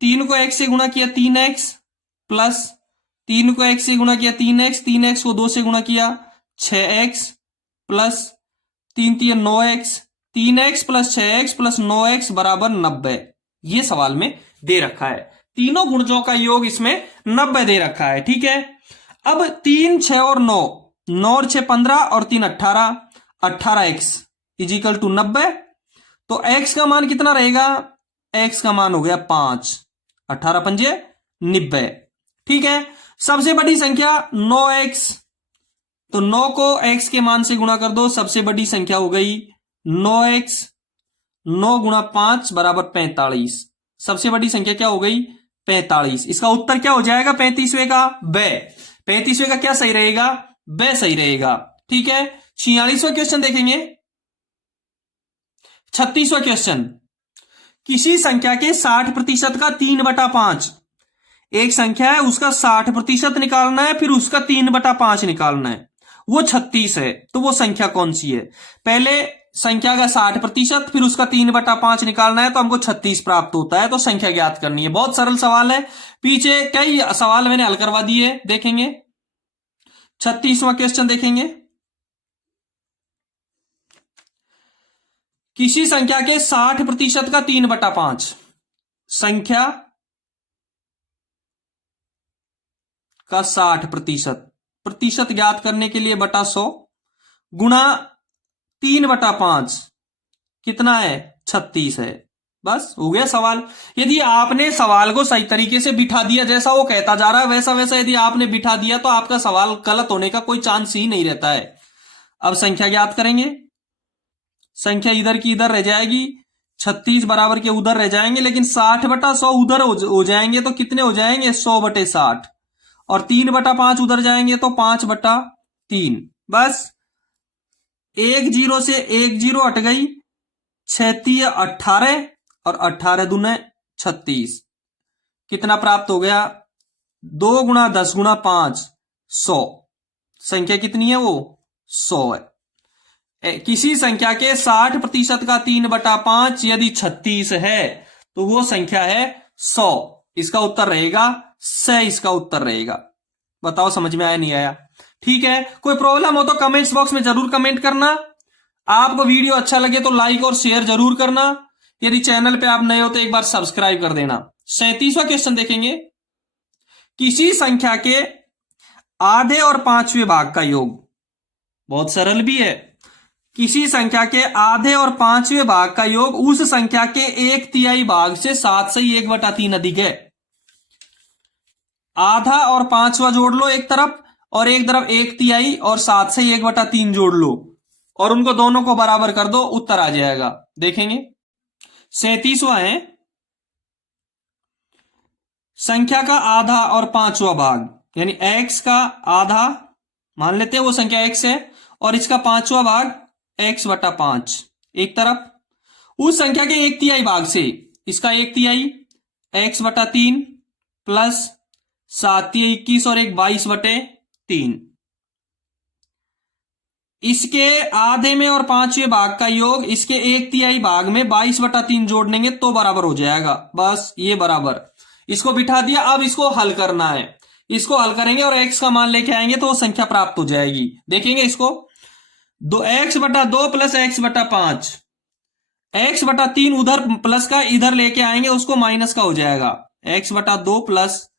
3 को x से गुणा किया 3x, प्लस 3 को x से गुणा किया 3x, 3x को 2 से गुणा किया 6x, plus 3 3 9x, 3x plus 6x plus 9x बराबर 90। ये सवाल में दे रखा है। तीनों गुणजों का योग इसमें 90 दे रखा है। ठीक है। अब 3, 6 और 9, 9 और 6 15 और 3 18, 18x इजिकल टू 90। तो x का मान कितना रहेगा? x का मान हो गया 5, 18 पंजे 90। ठीक है। सबसे बड़ी संख्या 9x, तो 9 को x के मान से गुणा कर दो, सबसे बड़ी संख्या हो गई 9x। 9 गुणा 5 बराबर 45। सबसे बड़ी संख्या क्या हो गई? 45। इसका उत्तर क्या हो जाएगा 35वें का? ब। 35वें का क्या सही रहेगा? ब सही रहेगा। ठीक है। 46वां क्वेश्चन देखेंगे। 36वां क्वेश्चन, किसी संख्या के 60% का 3/5। एक संख्या है उसका 60% निकालना है, फिर उसका 3/5 निकालना है, वो 36 है। तो वो संख्या कौन सी है? पहले संख्या का 60%, फिर उसका 3/5 निकालना है, तो हमको 36 प्राप्त होता है। तो संख्या ज्ञात करनी है। बहुत सरल सवाल है, पीछे कई सवाल मैंने हल करवा दिए। देखेंगे 36वां क्वेश्चन देखेंगे। किसी संख्या के 60% का 3/5, संख्या का 60%, प्रतिशत ज्ञात करने के लिए बटा 100 गुणा 3/5 कितना है? 36 है। बस हो गया सवाल। यदि आपने सवाल को सही तरीके से बिठा दिया, जैसा वो कहता जा रहा है वैसा वैसा यदि आपने बिठा दिया, तो आपका सवाल गलत होने का कोई चांस ही नहीं रहता है। अब संख्या ज्ञात करेंगे। संख्या इधर की इधर रह जाएगी, 36 बराबर के उधर रह जाएंगे, लेकिन 60/100 उधर हो जाएंगे तो कितने हो जाएंगे 100/60, और 3/5 उधर जाएंगे तो 5/3। बस एक जीरो से एक जीरो हट गई, 6 18 और 18 दूने 36। कितना प्राप्त हो गया 2 × 10 × 5 100। संख्या कितनी है वो 100 है। किसी संख्या के 60% का 3/5 यदि 36 है तो वो संख्या है 100। इसका उत्तर रहेगा स, इसका उत्तर रहेगा। बताओ समझ में आया नहीं आया? ठीक है, कोई प्रॉब्लम हो तो कमेंट्स बॉक्स में जरूर कमेंट करना। आपको वीडियो अच्छा लगे तो लाइक और शेयर जरूर करना। यदि चैनल पे आप नए हो तो एक बार सब्सक्राइब कर देना। 37वां क्वेश्चन देखेंगे। किसी संख्या के आधे और पांचवें भाग का योग, बहुत सरल भी है। किसी संख्या के आधे और पांचवें भाग का योग उस संख्या के 1/3 भाग से 7 से 1/3 अधिक है। आधा और पांचवा जोड़ लो एक तरफ, और एक तरफ 1/3 और 7 से 1/3 जोड़ लो, और उनको दोनों को बराबर कर दो, उत्तर आ जाएगा। देखेंगे 37वां है। संख्या का आधा और पांचवा भाग, यानी x का आधा मान लेते हैं वो संख्या x है, और इसका पांचवा भाग x/5 एक तरफ, उस संख्या के 1/3 भाग से इसका 1/3 x/3 प्लस 7 21 और 1 22/3। इसके आधे में और पांचवें भाग का योग इसके 1/3 भाग में 22/3 जोड़ देंगे तो बराबर हो जाएगा। बस ये बराबर, इसको बिठा दिया। अब इसको हल करना है, इसको हल करेंगे और x का मान लेके आएंगे तो वो संख्या प्राप्त हो जाएगी। देखेंगे इसको, 2x/2 प्लस x/5, x/3 उधर प्लस का इधर लेके आएंगे, उसको माइनस का हो जाएगा। x/2 plus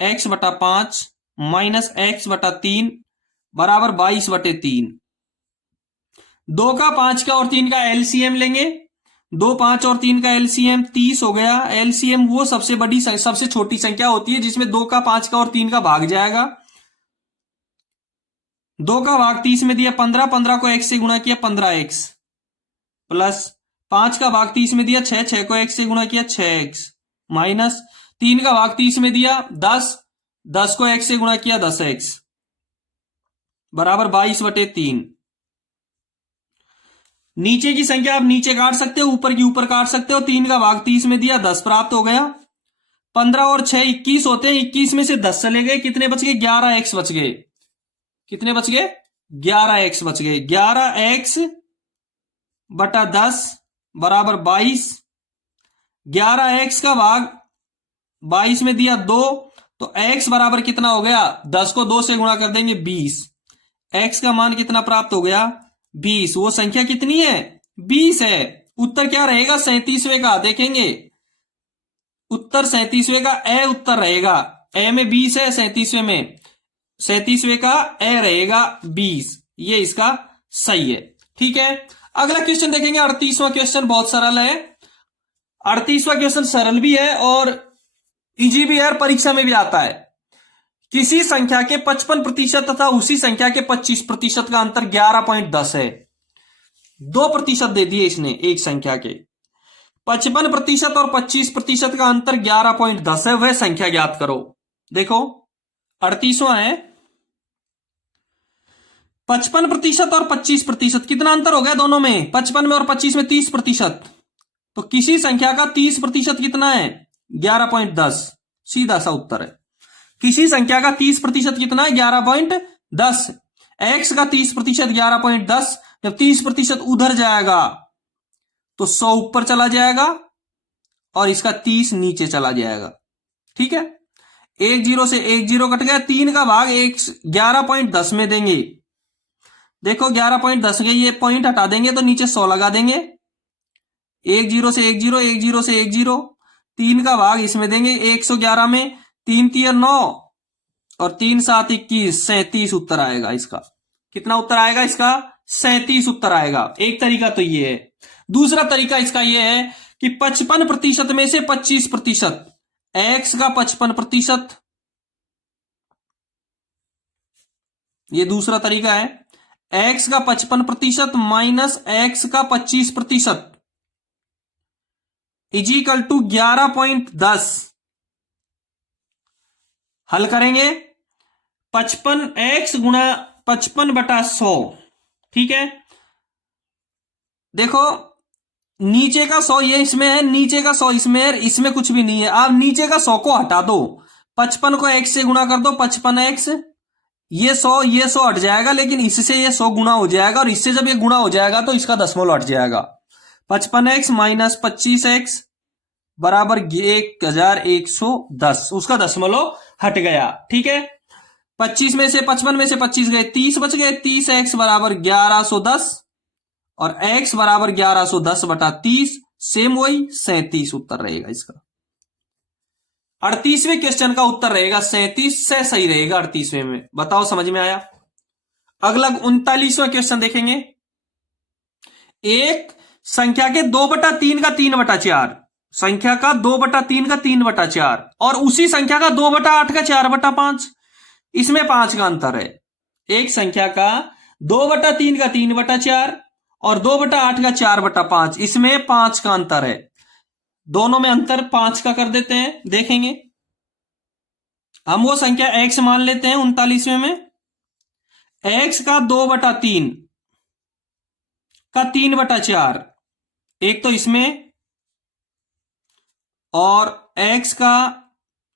x/5 minus x/3 बराबर 22/3। 2 का 5 का और 3 का एलसीएम लेंगे। 2 5 और 3 का एलसीएम 30 हो गया। एलसीएम वो सबसे छोटी संख्या होती है जिसमें 2 का 5 का और 3 का भाग जाएगा। 2 का भाग 30 में दिया 15, 15 को x से गुणा किया 15x, प्लस 5 का भाग 30 में दिया 6, 6 को x से गुणा किया 6x, माइनस 3 का भाग 30 में दिया 10, 10 को x से गुणा किया 10x, बराबर 22/3। नीचे की संख्या आप नीचे काट सकते हो, ऊपर की ऊपर काट सकते हो। 3 का भाग 30 में दिया 10 प्राप्त हो गया। 15 और 6 21 होते हैं, 21 में से 10 चले गए, कितने बच गए 11x बच गए। कितने बच गए 11x बच गए। 11x/10 बराबर 22। 11x का भाग 22 में दिया 2, तो x बराबर कितना हो गया, 10 को 2 से गुणा कर देंगे 20। x का मान कितना प्राप्त हो गया 20। वो संख्या कितनी है 20 है। उत्तर क्या रहेगा 37वें का। देखेंगे उत्तर 37वें का ए उत्तर रहेगा। ए में 20 है, 37वें का ए रहेगा 20। ये इसका सही है। ठीक है, अगला क्वेश्चन देखेंगे 38वां क्वेश्चन। बहुत सरल है 38वां क्वेश्चन, सरल भी है और इजी भी है, परीक्षा में भी आता है। किसी संख्या के 55% तथा उसी संख्या के 25% का अंतर 11.10 है। 2% दे दिए इसने एक संख्या के। 55% और 25% का अंतर 11.10 है, वह संख्या ज्ञात करो। देखो 38वां है। 55% और 25%, कितना अंतर हो गया दोनों में, 55 में और 25 में 30%। तो किसी संख्या का 30% कितना है 11.10, सीधा सा उत्तर है। किसी संख्या का 30% कितना है 11.10। x का 30% 11.10, जब 30% उधर जाएगा तो 100 ऊपर चला जाएगा और इसका 30 नीचे चला जाएगा। ठीक है, 1 0 से 1 0 कट गया। 3 का भाग 11.10 में देंगे। देखो 11.10 के ये पॉइंट हटा देंगे तो नीचे 100 लगा देंगे। 1 0 से 1 0, 1 0 से 1 0। 3 का भाग इसमें देंगे 111 में। 3 3 9 और 3 7 21, 37 उत्तर आएगा इसका। कितना उत्तर आएगा इसका 37 उत्तर आएगा। एक तरीका तो ये है। दूसरा तरीका इसका ये है कि 55% में से 25%, x का 55%, ये दूसरा तरीका है। x का 55% माइनस x का 25% इजिकल टू 11.10। हल करेंगे 55x गुणा 55/100। ठीक है, देखो नीचे का 100 ये इसमें है, नीचे का 100 इसमें है, इसमें कुछ भी नहीं है। आप नीचे का 100 को हटा दो, 55 को x से गुणा कर दो, 55x, ये 100 हट जाएगा, लेकिन इससे ये 100 गुणा हो जाएगा, और इससे जब ये गुणा हो जाएगा तो इसका दशमलव हट जाएगा। 55x माइनस 25x बराबर 1110, उसका दशमलव हट गया। ठीक है, 25 में से 55 में से 25 गए, 30 बच गए। 30x बराबर 1110 और x बराबर 1110/30, सेम वही 37 उत्तर रहेगा इसका। 38वें क्वेश्चन का उत्तर रहेगा 37 से सही रहेगा 38वें में। बताओ समझ में आया? अगला 39वां क्वेश्चन देखेंगे। एक संख्या के 2/3 का 3/4, संख्या का 2/3 का 3/4 और उसी संख्या का 2/8 का 4/5, इसमें 5 का अंतर है। एक संख्या का 2/3 का 3/4 और 2/8 का 4/5, इसमें 5 का अंतर है। दोनों में अंतर 5 का कर देते हैं, देखेंगे। हम वो संख्या x मान लेते हैं 39वें में। x का 2/3 का 3/4, एक तो इसमें, और x का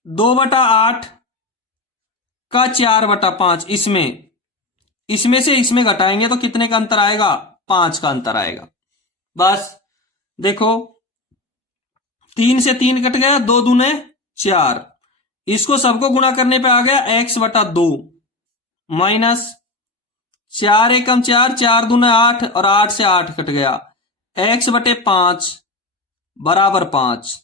2/8 का 4/5 इसमें। इसमें से इसमें घटाएंगे तो कितने का अंतर आएगा? 5 का अंतर आएगा। बस देखो, 3 से 3 कट गया, 2 दूने 4, इसको सबको गुणा करने पे आ गया x/2 माइनस 4 एकम 4, 4 दूने 8 और 8 से 8 कट गया, x/5 बराबर 5।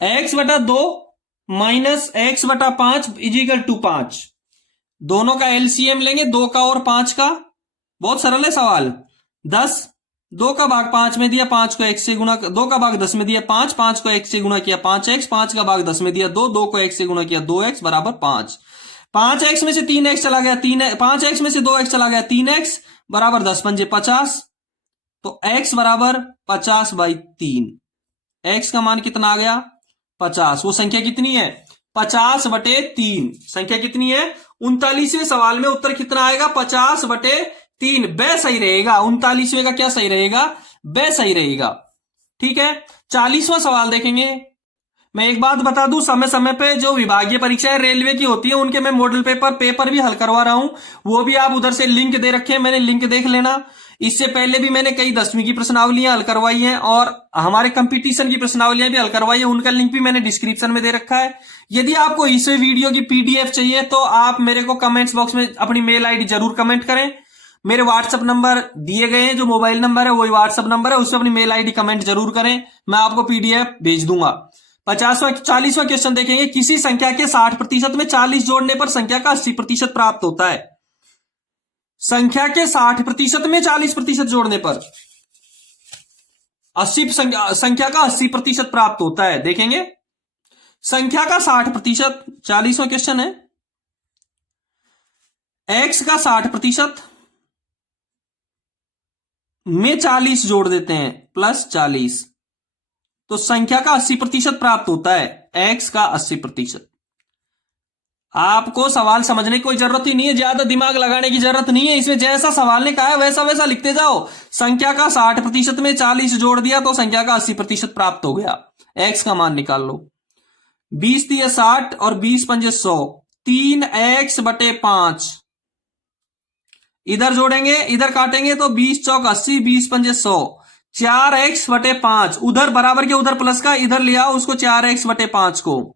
x/2 minus x/5 is equal to 5। दोनों का एलसीएम लेंगे, 2 का और 5 का। बहुत सरल है सवाल। 10, 2 का भाग 5 में दिया, 5 को x से गुणा, 2 का भाग 10 में दिया 5, 5 को x से गुणा किया 5x, 5 का भाग 10 में दिया 2, 2 को x से गुणा किया 2x बराबर 5। 5x में से 3x चला गया, 5x में से 2x चला गया 3x बराबर 10 पंजे 50, तो x बराबर 50/3। x का मान कितना आ गया? 50। वो संख्या कितनी है? 50/3। संख्या कितनी है? 39वें सवाल में उत्तर कितना आएगा? 50/3। ब सही रहेगा। 39वें का क्या सही रहेगा? ब सही रहेगा। ठीक है, 40वां सवाल देखेंगे। मैं एक बात बता दूं, समय समय पे जो विभागीय परीक्षाएं रेलवे की होती है उनके मैं मॉडल पेपर भी हल करवा रहा हूं। वो भी आप उधर से लिंक दे रखे हैं, मैंने लिंक देख लेना। इससे पहले भी मैंने कई 10वीं की प्रश्नावलियां हल करवाई हैं और हमारे कंपटीशन की प्रश्नावलियां भी हल करवाई है, उनका लिंक भी मैंने डिस्क्रिप्शन में दे रखा है। यदि आपको इस वीडियो की पीडीएफ चाहिए तो आप मेरे को कमेंट्स बॉक्स में अपनी मेल आईडी जरूर कमेंट करें। मेरे व्हाट्सएप नंबर दिए गए हैं, जो मोबाइल नंबर है वही व्हाट्सएप नंबर है, उससे अपनी मेल आईडी कमेंट जरूर करें, मैं आपको पीडीएफ भेज दूंगा। 40वां क्वेश्चन देखेंगे। किसी संख्या के 60% में 40 जोड़ने पर संख्या का 80% प्राप्त होता है। संख्या के 60% में 40% जोड़ने पर 80 संख्या का 80% प्राप्त होता है। देखेंगे, संख्या का 60%, 40वां क्वेश्चन है। x का 60% में 40 जोड़ देते हैं प्लस 40, तो संख्या का 80% प्राप्त होता है। x का 80%। आपको सवाल समझने की कोई जरूरत ही नहीं है, ज्यादा दिमाग लगाने की जरूरत नहीं है इसमें। जैसा सवाल ने कहा है वैसा वैसा लिखते जाओ। संख्या का 60% में 40 जोड़ दिया तो संख्या का 80% प्राप्त हो गया। x का मान निकाल लो। 20 दिया 60 और 20 पंजे 100, 3x/5। इधर जोड़ेंगे, इधर काटेंगे तो 20 चौक 80, 20 पंजे 100, 4x/5। उधर बराबर के उधर प्लस का, इधर लिया उसको 4x/5 को।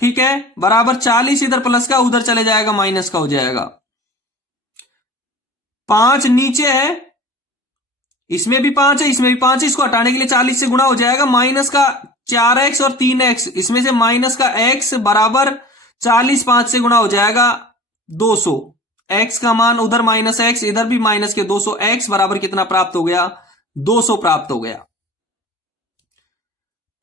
ठीक है, बराबर 40, इधर प्लस का उधर चले जाएगा माइनस का हो जाएगा। 5 नीचे है, इसमें भी 5 है, इसमें भी 5 है, इसको हटाने के लिए 40 से गुणा हो जाएगा। माइनस का 4x और 3x, इसमें से माइनस का x बराबर 40, 5 से गुणा हो जाएगा 200। x का मान उधर माइनस x, इधर भी माइनस के 200, x बराबर कितना प्राप्त हो गया? 200 प्राप्त हो गया।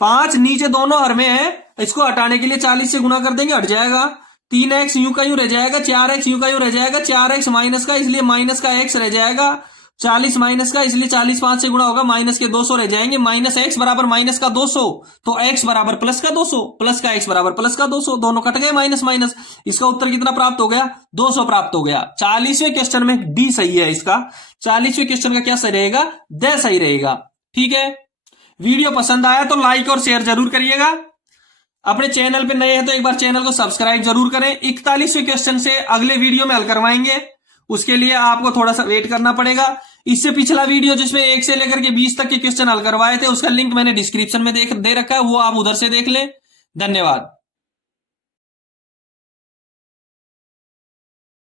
5 नीचे दोनों हर में है, इसको हटाने के लिए 40 से गुणा कर देंगे, हट जाएगा। 3x यूं का यूं रह जाएगा, 4x यूं का यूं रह जाएगा, 4x माइनस का इसलिए माइनस का x रह जाएगा, 40 माइनस का इसलिए 40 5 से गुणा होगा, माइनस के 200 रह जाएंगे, माइनस x बराबर माइनस का 200, तो x बराबर प्लस का 200, प्लस का x बराबर प्लस का 200, दोनों कट गए माइनस माइनस। इसका उत्तर कितना प्राप्त हो गया? 200 प्राप्त हो गया। 40वें क्वेश्चन में डी सही है इसका। 40वें क्वेश्चन का क्या सही रहेगा? द सही रहेगा। ठीक है, वीडियो पसंद आया तो लाइक और शेयर जरूर करिएगा। अपने चैनल पे नए हैं तो एक बार चैनल को सब्सक्राइब जरूर करें। 41वें क्वेश्चन से अगले वीडियो में हल करवाएंगे, उसके लिए आपको थोड़ा सा वेट करना पड़ेगा। इससे पिछला वीडियो जिसमें 1 से लेकर के 20 तक के क्वेश्चन हल करवाए थे, उसका लिंक मैंने डिस्क्रिप्शन में दे रखा है, वो आप उधर से देख लें। धन्यवाद।